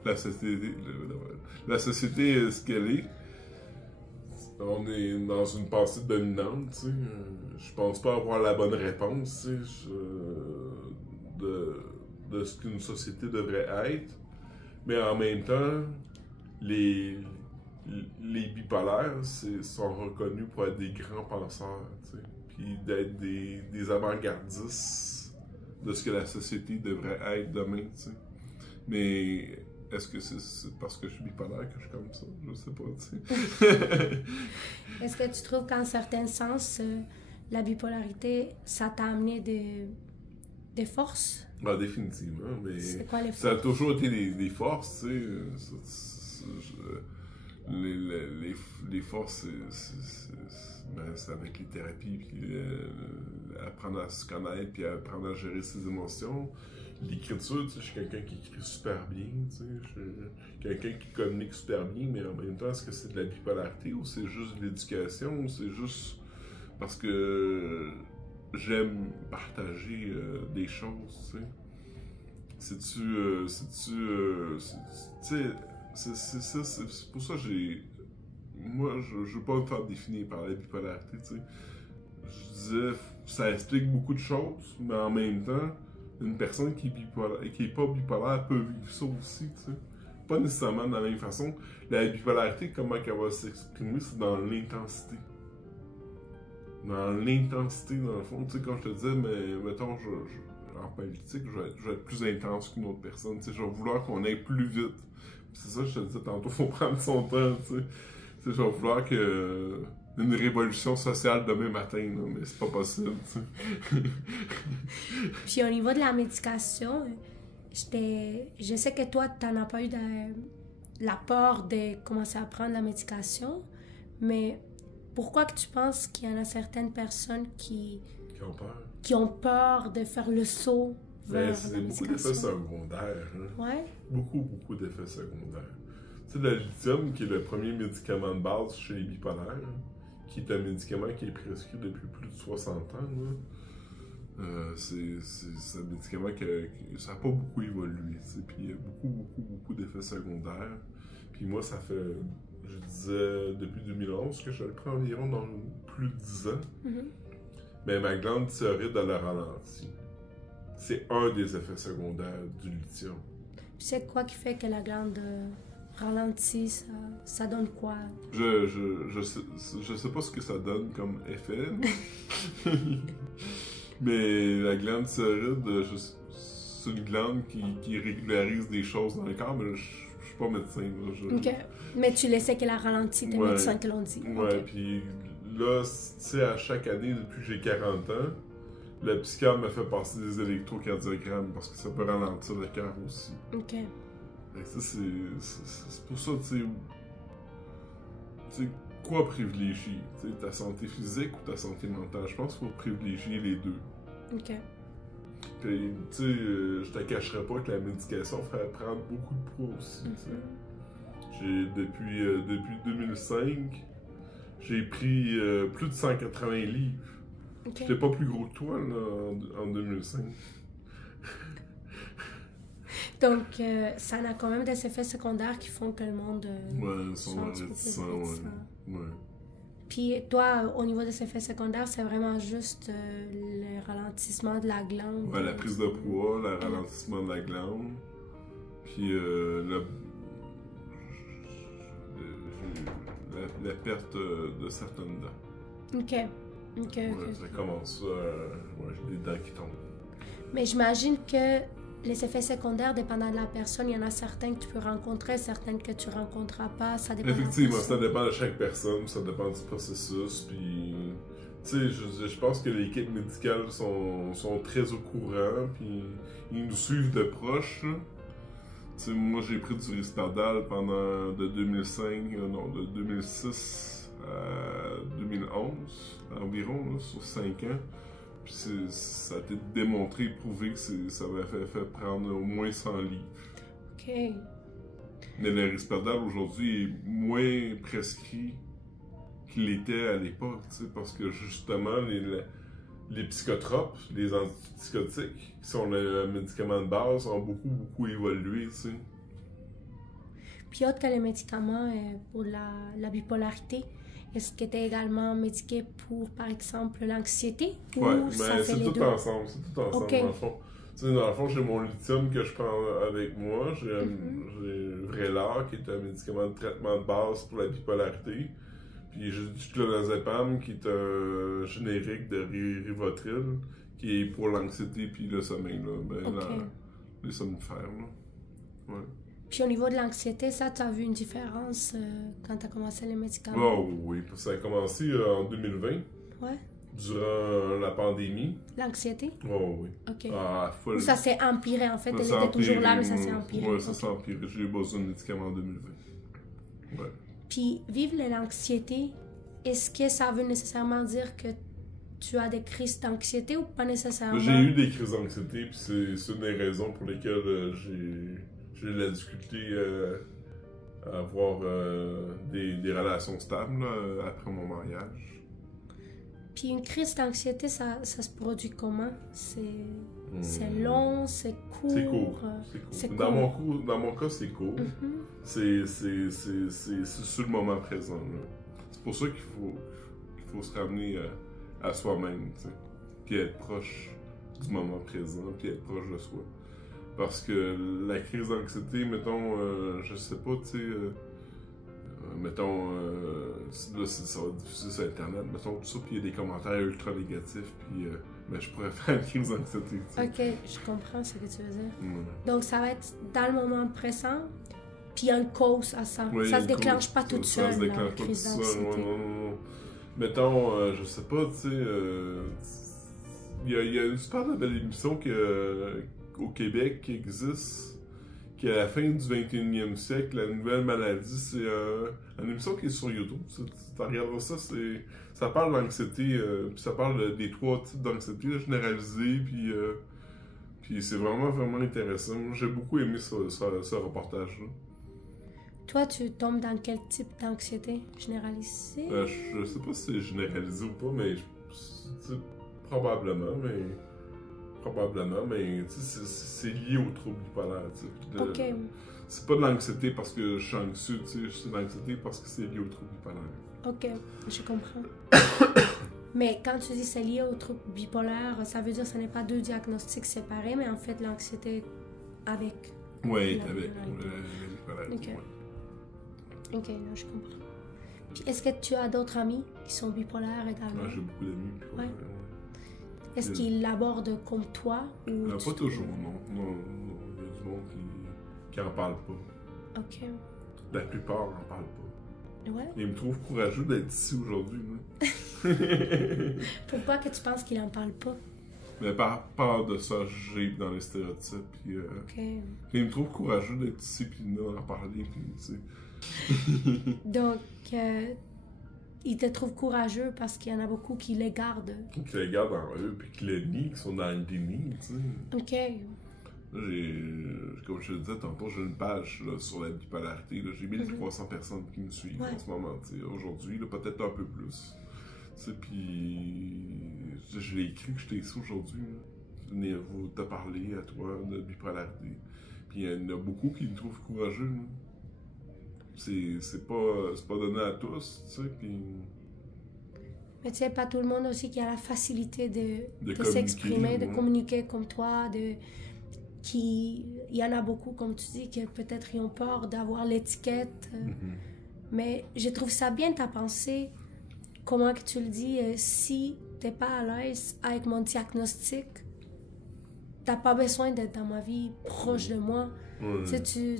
la société est ce qu'elle est. On est dans une pensée dominante, tu sais. Je pense pas avoir la bonne réponse, tu sais, de ce qu'une société devrait être. Mais en même temps, les bipolaires sont reconnus pour être des grands penseurs, tu sais. Puis d'être des avant-gardistes de ce que la société devrait être demain, tu sais. Mais est-ce que c'est parce que je suis bipolaire que je suis comme ça? Je sais pas, tu sais. Est-ce que tu trouves qu'en certains sens, la bipolarité, ça t'a amené des forces? Ben, définitivement, mais c'est quoi les forces? Ça a toujours été des forces, tu sais. Les forces, c'est avec les thérapies, puis apprendre à se connaître, puis apprendre à gérer ses émotions. L'écriture, tu sais, je suis quelqu'un qui écrit super bien, tu sais, je suis quelqu'un qui communique super bien, mais en même temps, est-ce que c'est de la bipolarité ou c'est juste de l'éducation ou c'est juste parce que j'aime partager des choses, tu sais. C'est pour ça que moi, je veux pas me faire définir par la bipolarité, tu sais. Je disais, ça explique beaucoup de choses, mais en même temps, une personne qui est pas bipolaire peut vivre ça aussi, tu sais. Pas nécessairement de la même façon. La bipolarité, comment elle va s'exprimer, c'est dans l'intensité. Dans l'intensité, dans le fond, tu sais, quand je te disais, mais mettons, en politique, je vais être plus intense qu'une autre personne, tu sais, je vais vouloir qu'on aille plus vite. C'est ça que je te disais tantôt, faut prendre son temps, tu sais. Tu sais, je vais vouloir une révolution sociale demain matin, là, mais c'est pas possible, tu sais. Puis au niveau de la médication, je sais que toi, tu n'en as pas eu la peur de commencer à prendre la médication, mais pourquoi que tu penses qu'il y en a certaines personnes qui ont peur de faire le saut vers c'est la beaucoup médication? d'effets secondaires. Hein? Ouais. Beaucoup d'effets secondaires. Tu sais, le lithium, qui est le premier médicament de base chez les bipolaires, qui est un médicament qui est prescrit depuis plus de 60 ans, c'est un médicament ça n'a pas beaucoup évolué. Puis il y a beaucoup d'effets secondaires. Puis moi, ça fait, je disais, depuis 2011 que je le prends environ dans plus de 10 ans. Mm-hmm. Mais ma glande thyroïde, elle a ralenti. C'est un des effets secondaires du lithium. Puis c'est quoi qui fait que la glande ralentit? Ça donne quoi? Je sais pas ce que ça donne comme effet. Mais la glande thyroïde, c'est une glande qui régularise des choses dans le corps, mais je suis pas médecin. Là, OK. Mais tu le sais qu'elle a ralenti, tes médecins te l'ont dit. Ouais, okay. Puis là, tu sais, à chaque année, depuis que j'ai 40 ans, le psychiatre me fait passer des électrocardiogrammes parce que ça peut ralentir le cœur aussi. OK. Ça, c'est pour ça, tu sais, quoi privilégier? Ta santé physique ou ta santé mentale? Je pense qu'il faut privilégier les deux. OK. Puis, tu sais, je te cacherai pas que la médication fait prendre beaucoup de poids aussi. Depuis 2005, j'ai pris plus de 180 livres. Okay. J'étais pas plus gros que toi là, en 2005. Donc, ça a quand même des effets secondaires qui font que le monde Ouais, ils sont sent un petit peu plus réticents, réticent. ouais. Puis toi, au niveau des effets secondaires, c'est vraiment juste le ralentissement de la glande. Ouais, la prise de poids, le ralentissement de la glande, puis la perte de certaines dents. OK. Ouais, ça commence, ouais, j'ai des dents qui tombent. Mais j'imagine que les effets secondaires, dépendant de la personne, il y en a certains que tu peux rencontrer, certains que tu ne rencontreras pas, ça dépend. Effectivement, ça dépend de chaque personne, ça dépend du processus, puis... Tu sais, je pense que l'équipe médicale sont très au courant, puis ils nous suivent de proche, là. Tu sais, moi, j'ai pris du Risperdal pendant de 2006 à 2011, environ, là, sur 5 ans. Puis ça a été démontré, prouvé que ça m'a fait prendre au moins 100 livres. OK. Mais le Risperdal, aujourd'hui, est moins prescrit qu'il était à l'époque, tu sais, parce que justement, les psychotropes, les antipsychotiques, qui sont les médicaments de base, ont beaucoup évolué, tu sais. Puis autre que les médicaments pour la bipolarité, est-ce que tu es également médiqué pour, par exemple, l'anxiété? Ouais, ou ça mais fait c'est les tout deux? ensemble, Ok. dans le fond. Tu sais, dans le fond, j'ai mon lithium que je prends avec moi, j'ai Vraylar, qui est un médicament de traitement de base pour la bipolarité, puis j'ai du clonazepam, qui est un générique de Rivotril, qui est pour l'anxiété puis le sommeil, là. Ben, les somnifères, là. Ouais. Puis au niveau de l'anxiété, ça, tu as vu une différence quand tu as commencé les médicaments? Oh oui, ça a commencé en 2020, Ouais. durant la pandémie. L'anxiété? Oh oui. OK. Ah, Ou ça s'est empiré, en fait, ça elle s'est était toujours là, mais empiré, ça s'est empiré. Ouais, ça s'est empiré. J'ai eu besoin de médicaments en 2020. Ouais. Puis vivre l'anxiété, est-ce que ça veut nécessairement dire que tu as des crises d'anxiété ou pas nécessairement? J'ai eu des crises d'anxiété, puis c'est une des raisons pour lesquelles j'ai eu de la difficulté à avoir des relations stables là, après mon mariage. Puis une crise d'anxiété, ça se produit comment? C'est long, c'est court? C'est court. C'est court. Dans mon cas, c'est court. C'est sur le moment présent. C'est pour ça qu'il faut se ramener à soi-même, tu sais. Puis être proche du moment présent, puis être proche de soi. Parce que la crise d'anxiété, mettons, je sais pas, tu sais, mettons, là, ça va diffuser sur Internet, mettons tout ça, puis il y a des commentaires ultra négatifs, puis ben, je pourrais faire une crise d'anxiété, tu sais. Ok, je comprends ce que tu veux dire. Donc, ça va être dans le moment présent, puis il y a une cause à ça. Oui, ça se déclenche pas toute seule, la crise d'anxiété. Non. Mettons, je sais pas, tu sais, il y a une super belle émission au Québec qui existe, qui est à la fin du 21e siècle, la nouvelle maladie. C'est une émission qui est sur YouTube. Tu regarderas ça, ça parle d'anxiété, puis ça parle des 3 types d'anxiété généralisée, puis c'est vraiment intéressant. J'ai beaucoup aimé ce reportage-là. Toi, tu tombes dans quel type d'anxiété généralisée? Je sais pas si c'est généralisé ou pas, mais probablement, mais c'est lié au trouble bipolaire. Ok. C'est pas de l'anxiété parce que je suis anxieux, c'est de l'anxiété parce que c'est lié au trouble bipolaire. Ok, je comprends. Mais quand tu dis c'est lié au trouble bipolaire, ça veut dire que ce n'est pas 2 diagnostics séparés, mais en fait l'anxiété avec. Oui, la avec bipolarité. la bipolarité. Ok. Ouais. Ok, là je comprends. Puis est-ce que tu as d'autres amis qui sont bipolaires également? Ouais, j'ai beaucoup d'amis bipolaires. Ouais. Est-ce qu'ils l'abordent comme toi ou pas toujours, non. Il y a du monde qui en parle pas. Ok. La plupart n'en parlent pas. Ouais. Ils me trouvent courageux d'être ici aujourd'hui. Pourquoi que tu penses qu'ils en parlent pas? Mais par peur de ça, j'ai dans les stéréotypes. Puis, Ok. ils me trouvent courageux d'être ici, puis d'en parler. Puis, tu sais. Donc, ils te trouvent courageux parce qu'il y en a beaucoup qui les gardent. Qui les gardent en eux, puis qui les nient, qui sont dans le déni, tu sais. Ok. Là, comme je te disais tantôt, j'ai une page là, sur la bipolarité. J'ai 1300 personnes qui me suivent en ce moment, tu sais. Aujourd'hui, peut-être un peu plus. Tu sais, puis je l'ai écrit que j'étais ici aujourd'hui. Venir te parler à toi de bipolarité. Puis il y en a beaucoup qui me trouvent courageux. Là. C'est pas donné à tous, tu sais, puis... Mais tu sais, pas tout le monde aussi qui a la facilité de s'exprimer, de ouais. communiquer comme toi, il y en a beaucoup, comme tu dis, que peut-être ils ont peur d'avoir l'étiquette. Mais je trouve ça bien ta pensée, comment que tu le dis, si t'es pas à l'aise avec mon diagnostic, t'as pas besoin d'être dans ma vie proche de moi. Ouais. Tu sais,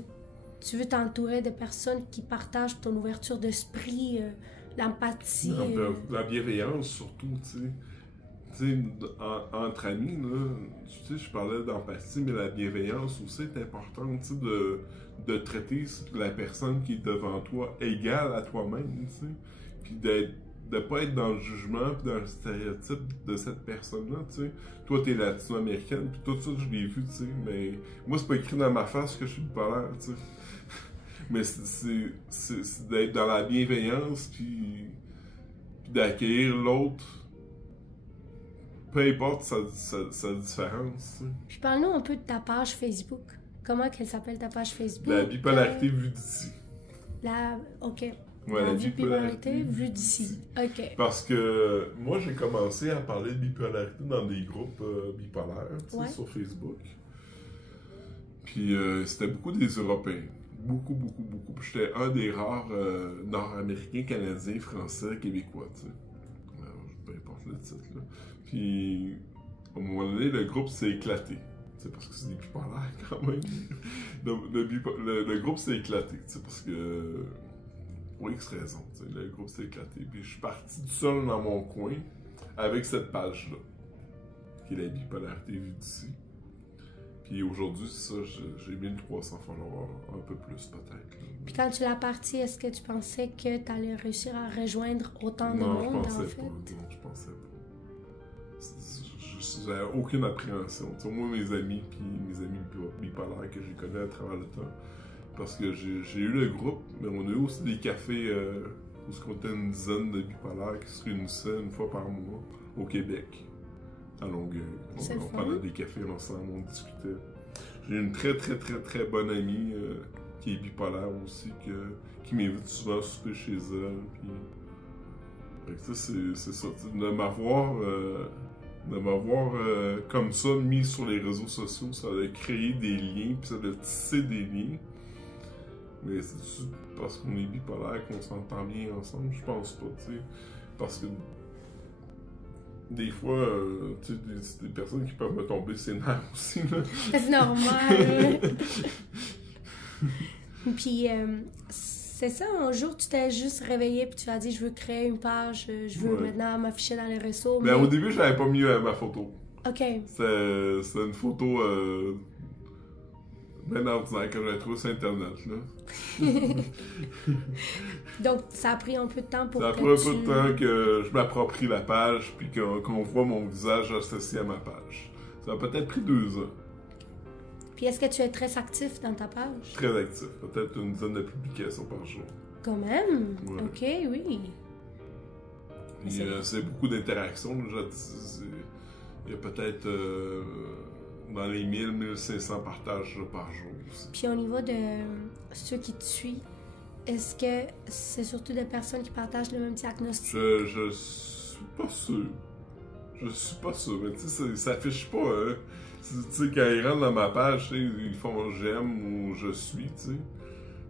tu veux t'entourer de personnes qui partagent ton ouverture d'esprit, l'empathie. La bienveillance, surtout, tu sais. Tu sais, entre amis, là, tu sais, je parlais d'empathie, mais la bienveillance aussi est importante, tu sais, de traiter la personne qui est devant toi égale à toi-même, tu sais. Puis de pas être dans le jugement puis dans le stéréotype de cette personne-là, tu sais. Toi, t'es latino-américaine, puis tout ça, je l'ai vu, tu sais, mais moi, c'est pas écrit dans ma face que je suis bipolaire, tu sais. Mais c'est d'être dans la bienveillance, puis d'accueillir l'autre, peu importe sa différence. Tu sais. Puis parle-nous un peu de ta page Facebook. Comment qu'elle s'appelle ta page Facebook? La bipolarité vue d'ici. OK. Ouais, la bipolarité vue d'ici. OK. Parce que moi, j'ai commencé à parler de bipolarité dans des groupes bipolaires, tu sais, sur Facebook. Puis c'était beaucoup des Européens. Beaucoup. J'étais un des rares Nord-Américains, Canadiens, Français, Québécois, tu sais. Peu importe le titre, là. Puis, à un moment donné, le groupe s'est éclaté. C'est parce que c'est des bipolaires, quand même. Le groupe s'est éclaté, tu sais, parce que... Pour X raison, tu sais, le groupe s'est éclaté. Puis je suis parti tout seul dans mon coin avec cette page-là, qui est la bipolarité vue d'ici. Puis aujourd'hui, c'est ça, j'ai 1300 followers, un peu plus peut-être. Puis quand tu l'as parti, est-ce que tu pensais que tu allais réussir à rejoindre autant de monde, en fait? Non, je pensais pas. J'avais aucune appréhension. Tu sais, moi, mes amis bipolaires que j'ai connus à travers le temps, parce que j'ai eu le groupe, mais on a eu aussi des cafés où on était une dizaine de bipolaires qui se réunissaient une fois par mois au Québec. À Longueuil. On parlait des cafés ensemble, on discutait. J'ai une très bonne amie qui est bipolaire aussi, qui m'invite souvent à souper chez elle. Puis... ça, c'est ça. De m'avoir comme ça mis sur les réseaux sociaux, ça a créé des liens, puis ça a tissé des liens. Mais c'est parce qu'on est bipolaire qu'on s'entend bien ensemble? Je pense pas, tu sais. Parce que des fois, tu sais, c'est des personnes qui peuvent me tomber ses nerfs aussi, là. C'est normal. Puis, c'est ça, un jour, tu t'es juste réveillé puis tu as dit, je veux créer une page, je veux maintenant m'afficher dans les réseaux. Mais au début, je n'avais pas mis ma photo. OK. C'est une photo bien ordinaire que j'avais trouvée sur Internet, là. Donc, ça a pris un peu de temps pour ça a pris un peu de temps que je m'approprie la page puis qu'on voit mon visage associé à ma page. Ça a peut-être pris 2 ans. Puis est-ce que tu es très actif dans ta page? Très actif. Peut-être une dizaine de publications par jour. Quand même? Ouais. OK, oui. C'est beaucoup d'interactions. Il y a peut-être dans les 1000-1500 partages par jour aussi. Puis au niveau de ceux qui te suivent, est-ce que c'est surtout des personnes qui partagent le même diagnostic? Je suis pas sûr. Mais tu sais, ça s'affiche pas, hein. Tu sais, quand ils rentrent dans ma page, ils font j'aime ou je suis, tu sais.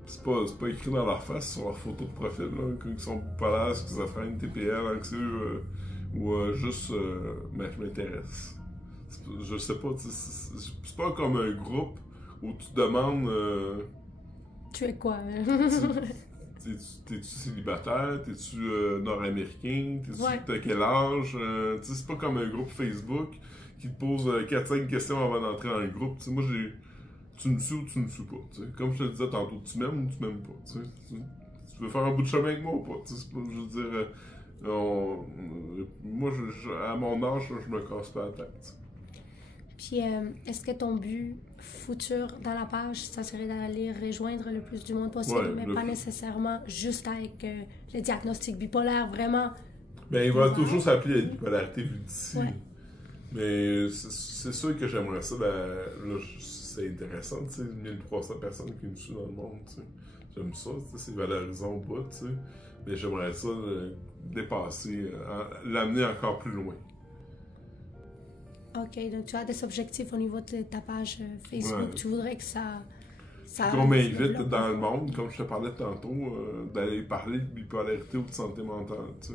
C'est pas écrit dans leur face, sur leur photo de profil, là, qu'ils sont bipolaires, schizophrènes, TPL, anxieux, ou juste, je m'intéresse. Je sais pas, c'est pas comme un groupe où tu demandes... tu es quoi? T'es-tu célibataire? T'es-tu nord-américain? T'as quel âge? C'est pas comme un groupe Facebook qui te pose 4-5 questions avant d'entrer dans un groupe. T'sais, moi, tu me suis ou tu me suis pas. T'sais. Comme je te disais tantôt, tu m'aimes ou tu m'aimes pas. Tu veux faire un bout de chemin avec moi ou pas? Pas je veux dire, moi, à mon âge, je me casse pas la tête. Puis, est-ce que ton but futur dans la page, ça serait d'aller rejoindre le plus du monde possible, mais pas nécessairement juste avec le diagnostic bipolaire, vraiment? Ben, il va toujours s'appeler la bipolarité vue d'ici. Ouais. Mais c'est sûr que j'aimerais ça. Là, c'est intéressant, tu sais, 1300 personnes qui nous suivent dans le monde, tu sais. J'aime ça, tu sais, c'est valorisant au bout, tu sais. Mais j'aimerais ça dépasser, l'amener encore plus loin. OK, donc tu as des objectifs au niveau de ta page Facebook. Ouais. Tu voudrais que ça Qu'on m'invite développe. dans le monde, comme je te parlais tantôt, d'aller parler de bipolarité ou de santé mentale, tu sais.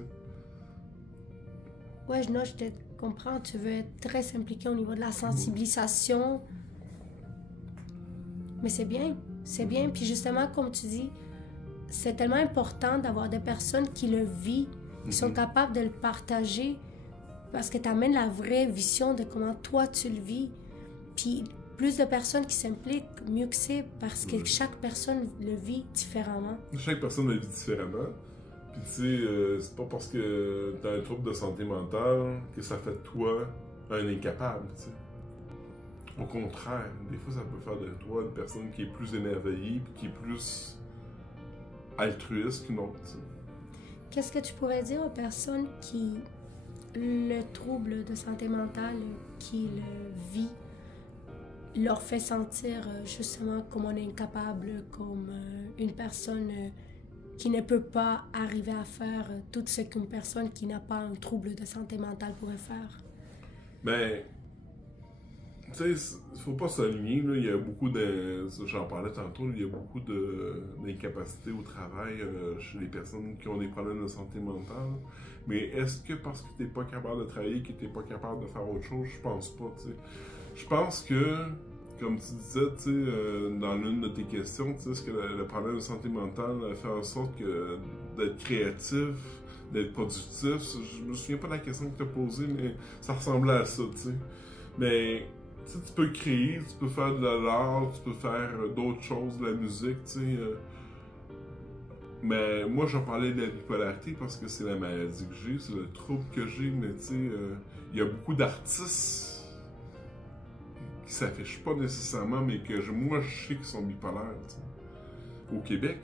Ouais, non, je te comprends. Tu veux être très impliqué au niveau de la sensibilisation. Mais c'est bien. C'est bien. Puis justement, comme tu dis, c'est tellement important d'avoir des personnes qui le vivent, qui sont capables de le partager, parce que tu amènes la vraie vision de comment toi tu le vis. Puis plus de personnes qui s'impliquent, mieux que c'est, parce que chaque personne le vit différemment. Chaque personne le vit différemment. Puis tu sais, c'est pas parce que t'as un trouble de santé mentale que ça fait de toi un incapable, tu sais. Au contraire, des fois ça peut faire de toi une personne qui est plus émerveillée puis qui est plus altruiste qu'une autre, tu sais. Qu'est-ce que tu pourrais dire aux personnes qui le trouble de santé mentale, qui le vit, leur fait sentir justement comme on est incapable, comme une personne qui ne peut pas arriver à faire tout ce qu'une personne qui n'a pas un trouble de santé mentale pourrait faire? Ben, tu sais, faut pas s'aligner, là. Il y a beaucoup de. J'en parlais tantôt, il y a beaucoup d'incapacités au travail chez les personnes qui ont des problèmes de santé mentale. Mais est-ce que parce que t'es pas capable de travailler, que t'es pas capable de faire autre chose? Je pense pas, tu sais. Je pense que, comme tu disais, tu sais, dans l'une de tes questions, tu sais, est-ce que le problème de santé mentale fait en sorte que d'être créatif, d'être productif? Je me souviens pas de la question que tu as posée, mais ça ressemblait à ça, tu sais. Mais tu sais, tu peux créer, tu peux faire de l'art, tu peux faire d'autres choses, de la musique, tu sais. Mais moi, je parlais de la bipolarité parce que c'est la maladie que j'ai, c'est le trouble que j'ai, mais tu sais, il y a beaucoup d'artistes qui s'affichent pas nécessairement, mais que moi, je sais qu'ils sont bipolaires, tu sais. Au Québec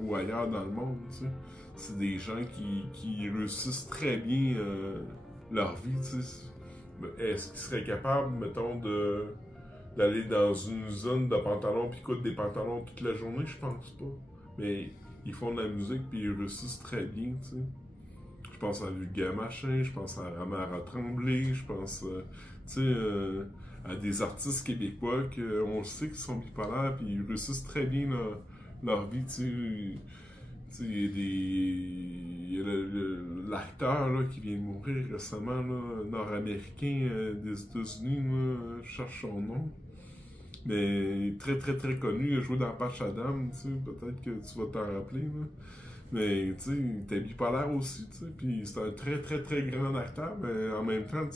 ou ailleurs dans le monde, tu sais. C'est des gens qui réussissent très bien leur vie, tu sais. Est-ce qu'ils seraient capables, mettons, d'aller dans une zone de pantalons puis coudre des pantalons toute la journée? Je pense pas. Mais ils font de la musique puis ils réussissent très bien, tu sais. Je pense à Lucas Machin, je pense à Ramara Tremblay, je pense, tu sais, à des artistes québécois qu'on sait qu'ils sont bipolaires puis ils réussissent très bien leur vie, tu sais. Il y a l'acteur qui vient de mourir récemment, nord-américain des États-Unis, je cherche son nom. Mais très très très connu, il a joué dans Patch Adam, peut-être que tu vas t'en rappeler. Là. Mais tu sais, il était bipolaire aussi, puis c'est un très très très grand acteur, mais en même temps,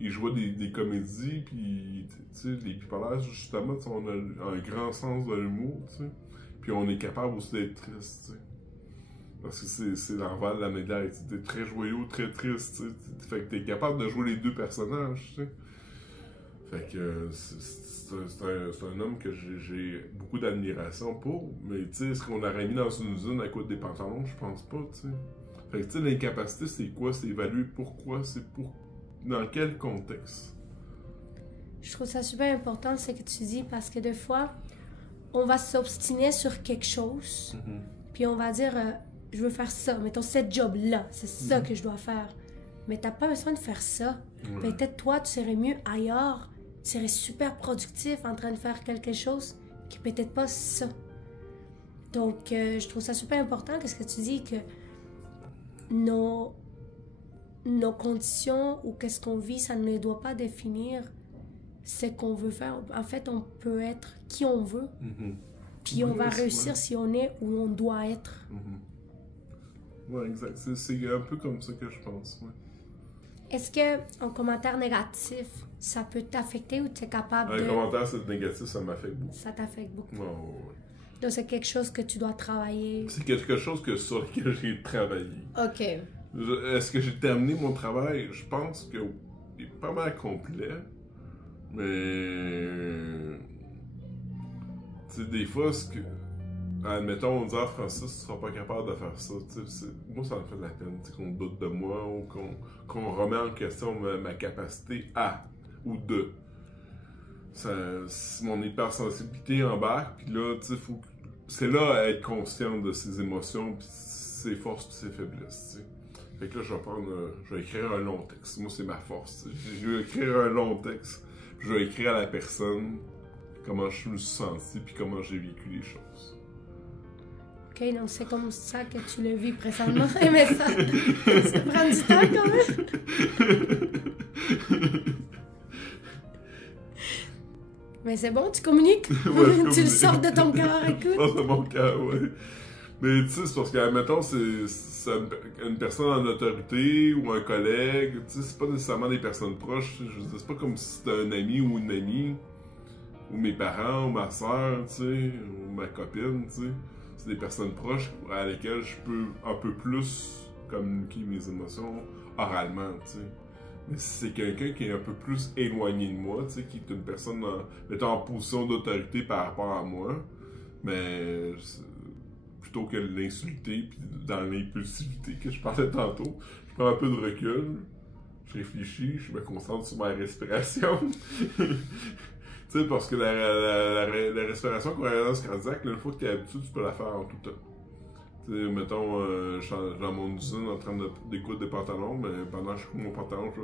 il jouait des comédies, puis les bipolaires, justement, on a un grand sens de l'humour, puis on est capable aussi d'être triste, t'sais. Parce que c'est l'envers de la médaille. T'es très joyeux, très triste. T'sais. Fait que t'es capable de jouer les deux personnages. T'sais. Fait que c'est un homme que j'ai beaucoup d'admiration pour. Mais est-ce qu'on l'aurait mis dans une usine à cause des pantalons? Je pense pas. T'sais. Fait que l'incapacité, c'est quoi? C'est évaluer pourquoi? C'est pour. Dans quel contexte? Je trouve ça super important ce que tu dis parce que des fois, on va s'obstiner sur quelque chose. Puis on va dire. Je veux faire ça, mettons cette job-là, c'est ça que je dois faire. Mais t'as pas besoin de faire ça. Ouais. Peut-être toi, tu serais mieux ailleurs, tu serais super productif en train de faire quelque chose qui peut-être pas ça. Donc, je trouve ça super important que ce que tu dis, que nos conditions ou qu'est-ce qu'on vit, ça ne doit pas définir ce qu'on veut faire. En fait, on peut être qui on veut, puis on va réussir si on est où on doit être. Ouais, exact. C'est un peu comme ça que je pense, ouais. Est-ce qu'un commentaire négatif, ça peut t'affecter ou tu es capable de... Un commentaire négatif, ça m'affecte beaucoup. Ça t'affecte beaucoup. Ouais. Donc c'est quelque chose que tu dois travailler. C'est quelque chose sur lequel j'ai travaillé. OK. Est-ce que j'ai terminé mon travail? Je pense que il est pas mal complet. Mais... Tu sais, des fois, admettons, on dit, ah, Francis, tu seras pas capable de faire ça. Moi, ça me fait de la peine qu'on doute de moi ou qu'on remet en question ma capacité à ou de. Mon hypersensibilité embarque, puis là, tu sais, c'est là à être conscient de ses émotions, puis ses forces, puis ses faiblesses, tu sais. Fait que là, je vais écrire un long texte. Moi, c'est ma force. Je vais écrire un long texte. Puis je vais écrire à la personne comment je me suis senti puis comment j'ai vécu les choses. Ok, donc c'est comme ça que tu le vis présentement. Mais ça prend du temps quand même. Mais c'est bon, tu communiques. Ouais, tu le sors de ton cœur, écoute. Je sors de mon cœur, ouais. Mais tu sais, c'est parce que, admettons, c'est une personne en autorité ou un collègue, tu sais, c'est pas nécessairement des personnes proches. Je veux dire, c'est pas comme si c'était un ami ou une amie, ou mes parents, ou ma soeur, tu sais, ou ma copine, tu sais. C'est des personnes proches à lesquelles je peux un peu plus communiquer mes émotions oralement, tu sais. Mais si c'est quelqu'un qui est un peu plus éloigné de moi, tu sais, qui est une personne mettons, en position d'autorité par rapport à moi, mais plutôt que de l'insulter, puis dans l'impulsivité que je parlais tantôt, je prends un peu de recul, je réfléchis, je me concentre sur ma respiration. Tu sais, parce que la respiration cohérence cardiaque, là, une fois que tu es habitué, tu peux la faire en tout temps. Tu sais, mettons, je suis dans mon usine en train d'écouter des pantalons, mais pendant que je coupe mon pantalon, je...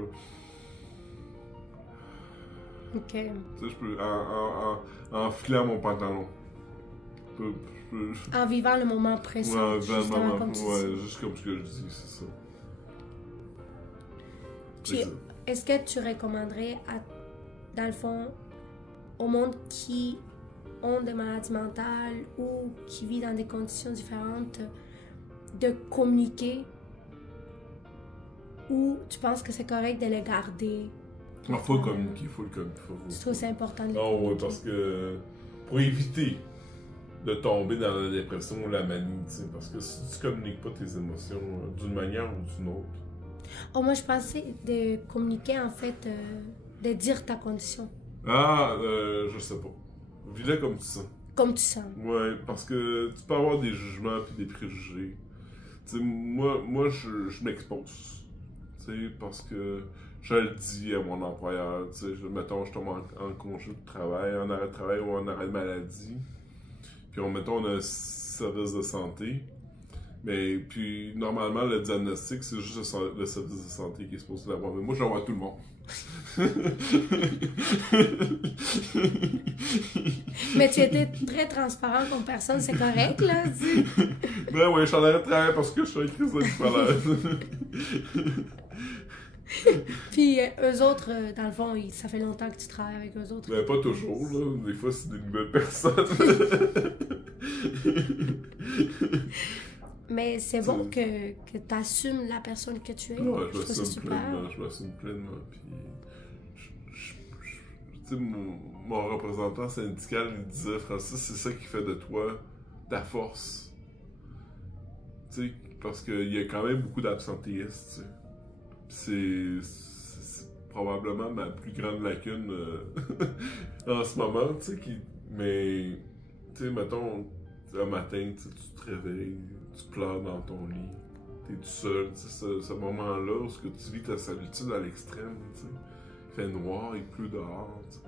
Ok. Tu sais, je peux, en filant mon pantalon. En vivant le moment présent, ouais, justement, comme tu dis. juste comme ce que je dis, c'est ça. Puis, est-ce que tu recommanderais, dans le fond, au monde qui ont des maladies mentales ou qui vivent dans des conditions différentes, de communiquer, ou tu penses que c'est correct de le garder? Il faut le communiquer, il faut le communiquer. Je trouve que c'est important de le communiquer. communiquer. Oui, parce que pour éviter de tomber dans la dépression ou la manie, tu sais, parce que si tu communiques pas tes émotions d'une manière ou d'une autre. Oh, moi, je pensais de communiquer, en fait, de dire ta condition. Ah, je sais pas. Vis-le comme tu sens. Comme tu sens. Ouais, parce que tu peux avoir des jugements puis des préjugés. Tu sais, moi je m'expose. Tu sais, parce que je le dis à mon employeur. Tu sais, mettons, je tombe en congé de travail, en arrêt de travail ou en arrêt de maladie. Puis, mettons, on a un service de santé. Mais puis, normalement, le diagnostic, c'est juste le service de santé qui est supposé l'avoir. Mais moi, je l'envoie à tout le monde. Mais tu étais très transparent comme personne, c'est correct, là? Ben oui, je suis en arrêt de travail parce que je suis en crise de bipolaire. Puis eux autres, dans le fond, ça fait longtemps que tu travailles avec eux autres. Ben pas toujours, là. Des fois, c'est des nouvelles personnes. Mais c'est bon que tu assumes la personne que tu es. Ouais, je m'assume pleinement. Je m'assume pleinement. Puis, tu sais, mon représentant syndical, il disait, Francis, c'est ça qui fait de toi ta force. Tu sais, parce qu'il y a quand même beaucoup d'absentéistes, tu sais. C'est probablement ma plus grande lacune en ce moment, tu sais. Mais, tu sais, mettons, un matin, tu te réveilles, tu pleures dans ton lit, t'es tout seul, tu sais, ce moment-là où tu vis ta solitude à l'extrême, tu sais. Il fait noir, il pleut dehors, tu sais.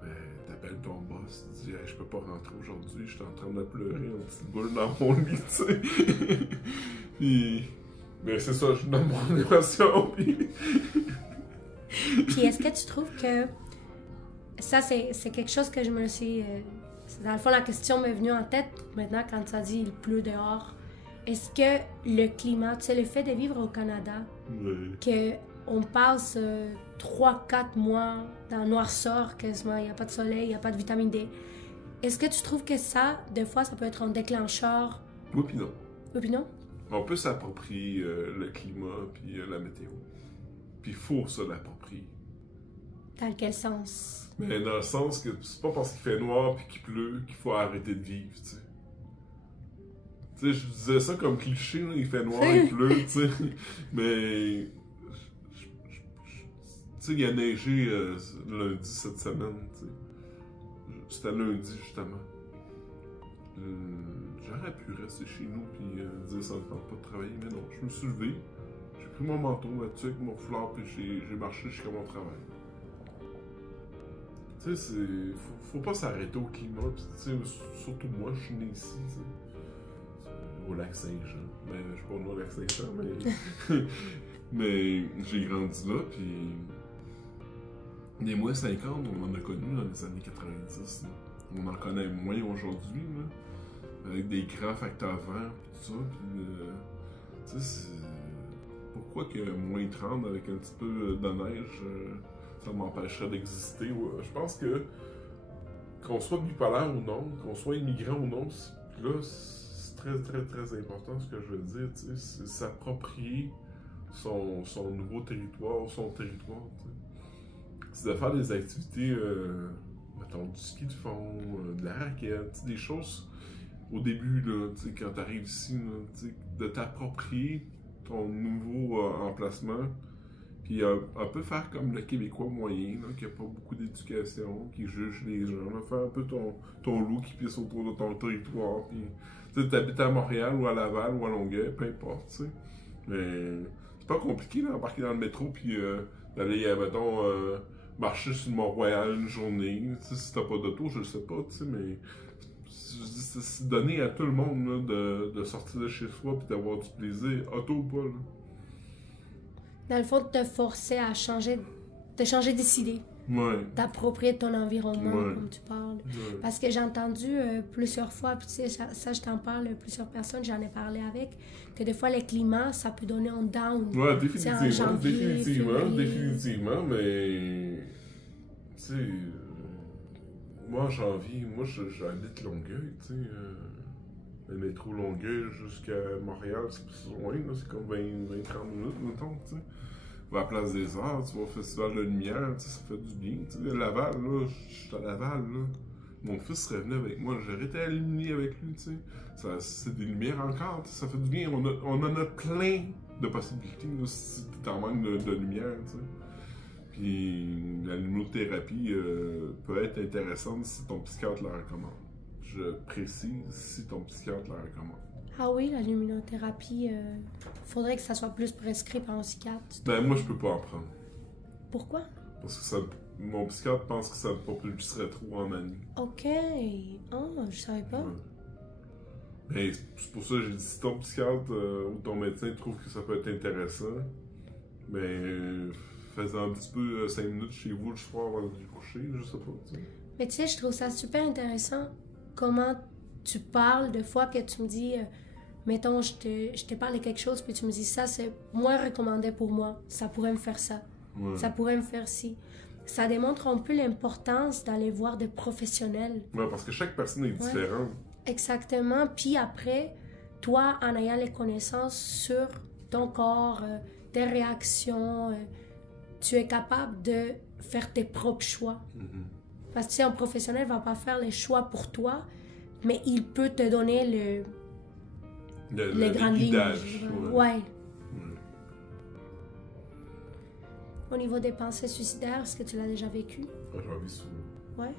Ben, t'appelles ton boss, tu dis hey, je peux pas rentrer aujourd'hui, je suis en train de pleurer en petite boule dans mon lit, tu sais. Puis, ben c'est ça, je donne mon émotion, puis... Puis est-ce que tu trouves que ça, c'est quelque chose que je me suis... dans le fond, la question m'est venue en tête maintenant quand ça dit il pleut dehors. Est-ce que le climat, tu sais, le fait de vivre au Canada, qu'on passe 3-4 mois dans la noirceur, quasiment, il n'y a pas de soleil, il n'y a pas de vitamine D, est-ce que tu trouves que ça, des fois, ça peut être un déclencheur? Oui puis non. Oui puis non? On peut s'approprier le climat puis la météo. Puis il faut se l'approprier. Dans quel sens? Mais dans le sens que c'est pas parce qu'il fait noir puis qu'il pleut qu'il faut arrêter de vivre, tu sais. Tu sais, je disais ça comme cliché, là, il fait noir, il pleut, tu sais. Mais... Tu sais, il a neigé lundi cette semaine, tu sais. C'était lundi, justement. j'aurais pu rester chez nous puis dire ça ne tente pas de travailler, mais non, je me suis levé, j'ai pris mon manteau, ma tuque, mon foulard, puis j'ai marché jusqu'à mon travail. Tu sais, faut pas s'arrêter au climat, pis tu sais, surtout moi, je suis né ici, au Lac-Saint-Jean. Ben, je suis pas né au Lac-Saint-Jean, mais... mais j'ai grandi là, puis... Les moins 50, on en a connu dans les années 90. Là. On en connaît moins aujourd'hui, là, avec des grands facteurs verts, tout ça, puis... tu sais, pourquoi que moins 30 avec un petit peu de neige... ça m'empêcherait d'exister. Je pense que qu'on soit bipolaire ou non, qu'on soit immigrant ou non, là, c'est très, très, très important ce que je veux dire, tu sais, c'est s'approprier son nouveau territoire, son territoire, tu sais. C'est de faire des activités, mettons, du ski de fond, de la raquette, des choses au début, là, tu sais, quand t'arrives ici, là, tu sais, de t'approprier ton nouveau emplacement. Puis un peu faire comme le Québécois moyen, là, qui n'a pas beaucoup d'éducation, qui juge les gens, là, faire un peu ton loup qui pisse autour de ton territoire. Puis, tu sais, t'habites à Montréal ou à Laval ou à Longueuil, peu importe, tu sais. Mais c'est pas compliqué d'embarquer dans le métro puis d'aller, mettons, marcher sur le Mont-Royal une journée. Tu sais, si t'as pas d'auto, je le sais pas, tu sais, mais c'est donné à tout le monde là, de sortir de chez soi puis d'avoir du plaisir, auto ou pas, là. Dans le fond, de te forcer à changer d'idée. Ouais. T'approprier ton environnement, Ouais. comme tu parles. Ouais. Parce que j'ai entendu plusieurs fois, puis tu sais, ça je t'en parle, plusieurs personnes, j'en ai parlé avec, que des fois, le climat, ça peut donner un down. Ouais, C'est en janvier, février. définitivement, mais... Tu sais... moi, en janvier, j'habite Longueuil, tu sais... le métro Longueuil jusqu'à Montréal, c'est plus loin, là, c'est comme 20-30 minutes, mettons, tu sais. Tu vas à la Place des Arts, tu vas au Festival de Lumière, tu sais, ça fait du bien, tu sais. Laval, là, je suis à Laval, là. Mon fils serait venu avec moi, j'aurais été à Lumini avec lui, tu sais. C'est des lumières encore, ça fait du bien. On en a plein de possibilités, là, si t'es en manque de lumière, tu sais. Puis la luminothérapie peut être intéressante si ton psychiatre la recommande. Je précise si ton psychiatre la recommande. Ah oui, la luminothérapie, faudrait que ça soit plus prescrit par un psychiatre. Ben moi, je peux pas en prendre. Pourquoi? Parce que mon psychiatre pense que ça me propulserait trop en année. Ok. Oh, je savais pas. Ouais. Ben, c'est pour ça que j'ai dit, si ton psychiatre ou ton médecin trouve que ça peut être intéressant, ben, fais-en un petit peu 5 minutes chez vous le soir avant de vous coucher, je sais pas, tu sais. Mais tu sais, je trouve ça super intéressant comment tu parles de fois que tu me dis, mettons, je te parle de quelque chose, puis tu me dis, ça, c'est moins recommandé pour moi. Ça pourrait me faire ça. Ouais. Ça pourrait me faire ci. Ça démontre un peu l'importance d'aller voir des professionnels. Ouais, parce que chaque personne est différente. Exactement. Puis après, toi, en ayant les connaissances sur ton corps, tes réactions, tu es capable de faire tes propres choix. Mm-hmm. Parce que tu sais, un professionnel ne va pas faire les choix pour toi, mais il peut te donner les grandes lignes. Ouais. Au niveau des pensées suicidaires, est-ce que tu l'as déjà vécu? J'en vis souvent. Ouais.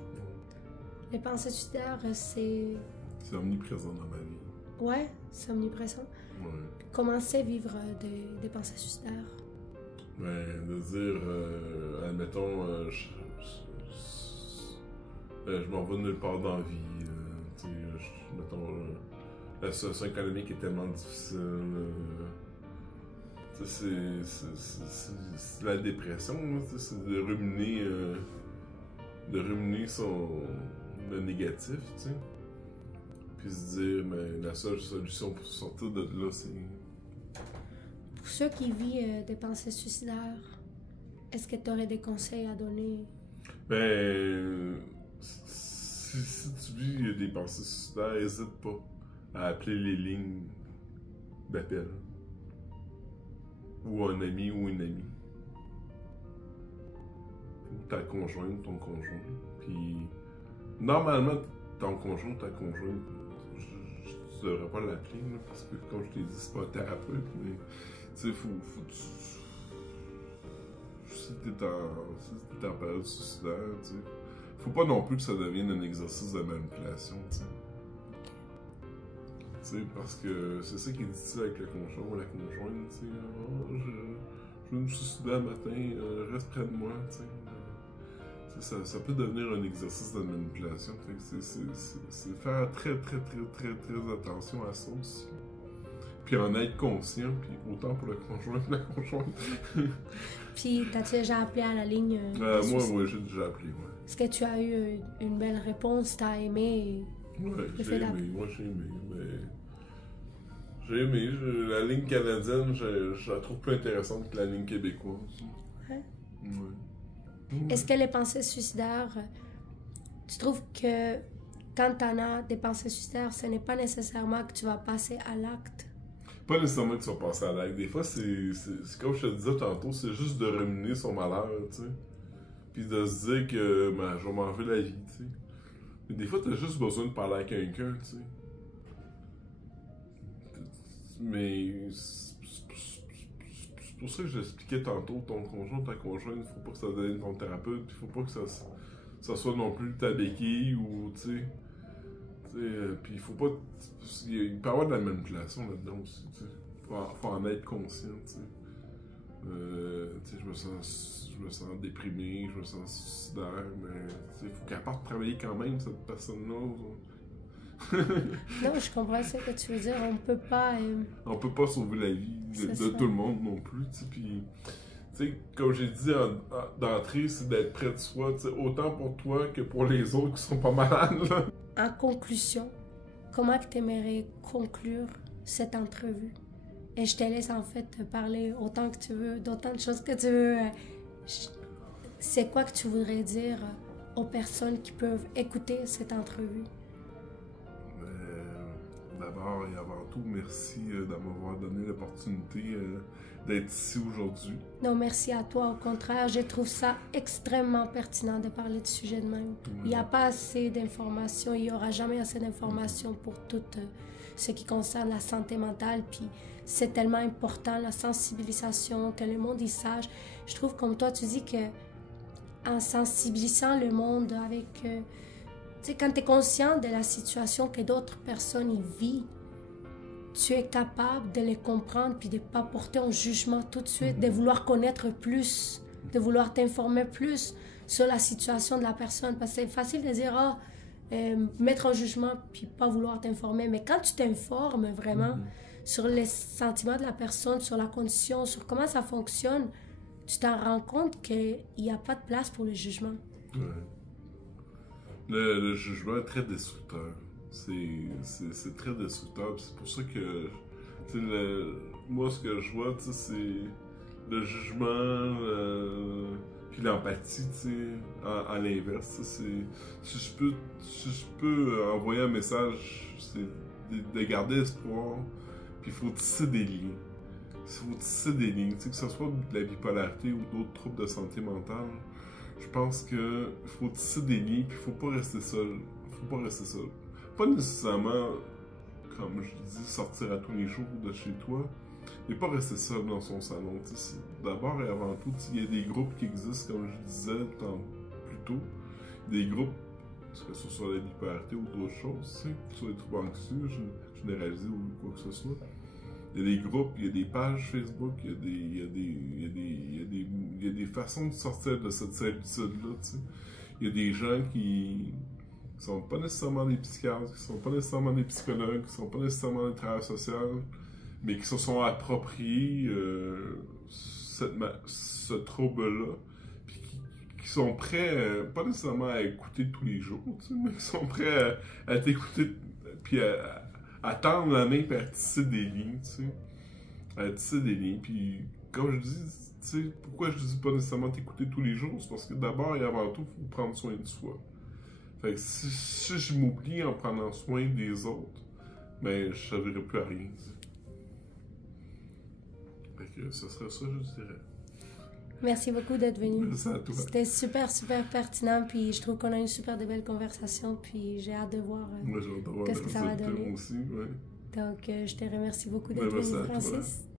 Les pensées suicidaires, c'est... C'est omniprésent dans ma vie. Ouais, c'est omniprésent. Ouais. Comment c'est vivre des pensées suicidaires? Ben, de dire, admettons, je m'en vais nulle part dans la vie. Tu sais, mettons, la situation économique est tellement difficile. Tu sais, c'est la dépression, c'est de ruminer le négatif, tu sais. Puis se dire, mais la seule solution pour sortir de là, c'est... Pour ceux qui vivent des pensées suicidaires, est-ce que tu aurais des conseils à donner? Ben, si tu vis des pensées suicidaires, n'hésite pas à appeler les lignes d'appel. Ou un ami ou une amie. Ou ta conjointe, ton conjoint. Puis, normalement, ton conjoint, ta conjointe, tu devrais pas l'appeler, là, parce que, comme je t'ai dit, c'est pas un thérapeute, mais, tu sais, faut si t'es en période suicidaire, tu sais, faut pas non plus que ça devienne un exercice de manipulation, tu sais. Tu sais, parce que c'est ça qui est difficile avec le conjoint ou la conjointe, tu sais. Ah, je veux me suicider un matin, reste près de moi, tu sais. Ça peut devenir un exercice de manipulation. Fait que c'est faire très, très, très, très, très attention à ça aussi. Puis en être conscient, puis autant pour le conjoint que la conjointe. Puis, t'as-tu déjà appelé à la ligne? Moi, oui, j'ai déjà appelé, ouais. Est-ce que tu as eu une belle réponse? T'as aimé? Ouais, j'ai aimé. Moi, j'ai aimé, mais... J'ai aimé. La ligne canadienne, je la trouve plus intéressante que la ligne québécoise. Ouais. Ouais. Est-ce que les pensées suicidaires, tu trouves que quand tu en as des pensées suicidaires, ce n'est pas nécessairement que tu vas passer à l'acte? Pas nécessairement que tu vas passer à l'acte. Des fois, c'est comme je te disais tantôt, c'est juste de ruminer son malheur, tu sais. Puis de se dire que ben, je vais m'enlever la vie, tu sais. Mais des fois, t'as juste besoin de parler à quelqu'un, tu sais. Mais c'est pour ça que j'expliquais tantôt, ton conjoint, ta conjointe, il faut pas que ça devienne ton thérapeute, il faut pas que ça soit non plus ta béquille ou, tu sais. Puis il faut pas... Il peut y avoir de la manipulation là-dedans aussi, tu sais. Faut en être conscient, tu sais. Je me sens déprimé, je me sens suicidaire, mais il faut qu'elle parte travailler quand même, cette personne-là. Non, je comprends ce que tu veux dire. On peut pas sauver la vie de tout le monde non plus. Puis, comme j'ai dit d'entrée, c'est d'être près de soi, autant pour toi que pour les autres qui sont pas malades. Là. En conclusion, comment tu aimerais conclure cette entrevue? Et je te laisse en fait parler autant que tu veux, d'autant de choses que tu veux. C'est quoi que tu voudrais dire aux personnes qui peuvent écouter cette entrevue? D'abord et avant tout, merci de m'avoir donné l'opportunité d'être ici aujourd'hui. Non, merci à toi. Au contraire, je trouve ça extrêmement pertinent de parler de sujet de même. Il n'y a pas assez d'informations, il n'y aura jamais assez d'informations pour tout ce qui concerne la santé mentale. Puis c'est tellement important, la sensibilisation, que le monde y sache. Je trouve, comme toi, tu dis que en sensibilisant le monde avec... tu sais, quand tu es conscient de la situation que d'autres personnes y vivent, tu es capable de les comprendre puis de ne pas porter un jugement tout de suite, de vouloir connaître plus, de vouloir t'informer plus sur la situation de la personne. Parce que c'est facile de dire, mettre un jugement puis pas vouloir t'informer. Mais quand tu t'informes vraiment sur les sentiments de la personne, sur la condition, sur comment ça fonctionne, tu t'en rends compte qu'il n'y a pas de place pour le jugement. Ouais. Le jugement est très destructeur. C'est très destructeur. C'est pour ça que moi, ce que je vois, c'est le jugement puis l'empathie, à l'inverse. Si je peux envoyer un message, c'est de garder espoir. Puis il faut tisser des liens. Que ce soit de la bipolarité ou d'autres troubles de santé mentale. Je pense qu'il faut tisser des liens, puis il faut pas rester seul. Pas nécessairement, comme je dis, sortir à tous les jours de chez toi, mais pas rester seul dans son salon. D'abord et avant tout, il y a des groupes qui existent, comme je disais plus tôt. Des groupes, que ce soit la bipolarité ou d'autres choses, que ce soit les troubles anxieux, généralisés ou quoi que ce soit. Il y a des groupes, il y a des pages Facebook, il y a des façons de sortir de cette servitude-là, tu sais. Il y a des gens qui sont pas nécessairement des psychiatres, qui sont pas nécessairement des psychologues, qui sont pas nécessairement des travailleurs sociaux, mais qui se sont appropriés ce trouble-là, puis qui sont prêts, pas nécessairement à écouter tous les jours, tu sais, mais qui sont prêts à t'écouter, puis à tendre la main et à tisser des lignes, tu sais. À tisser des lignes. Puis, comme je dis, tu sais, pourquoi je dis pas nécessairement t'écouter tous les jours? C'est parce que d'abord et avant tout, il faut prendre soin de soi. Fait que si je m'oublie en prenant soin des autres, ben, je servirai plus à rien. Fait que ce serait ça, je dirais. Merci beaucoup d'être venu. Merci à toi. C'était super, super pertinent, puis je trouve qu'on a une super de belle conversation, puis j'ai hâte de voir Moi, j'ai hâte de voir qu'est-ce que ça va donner. Aussi, ouais. Donc, je te remercie beaucoup d'être venu, Francis.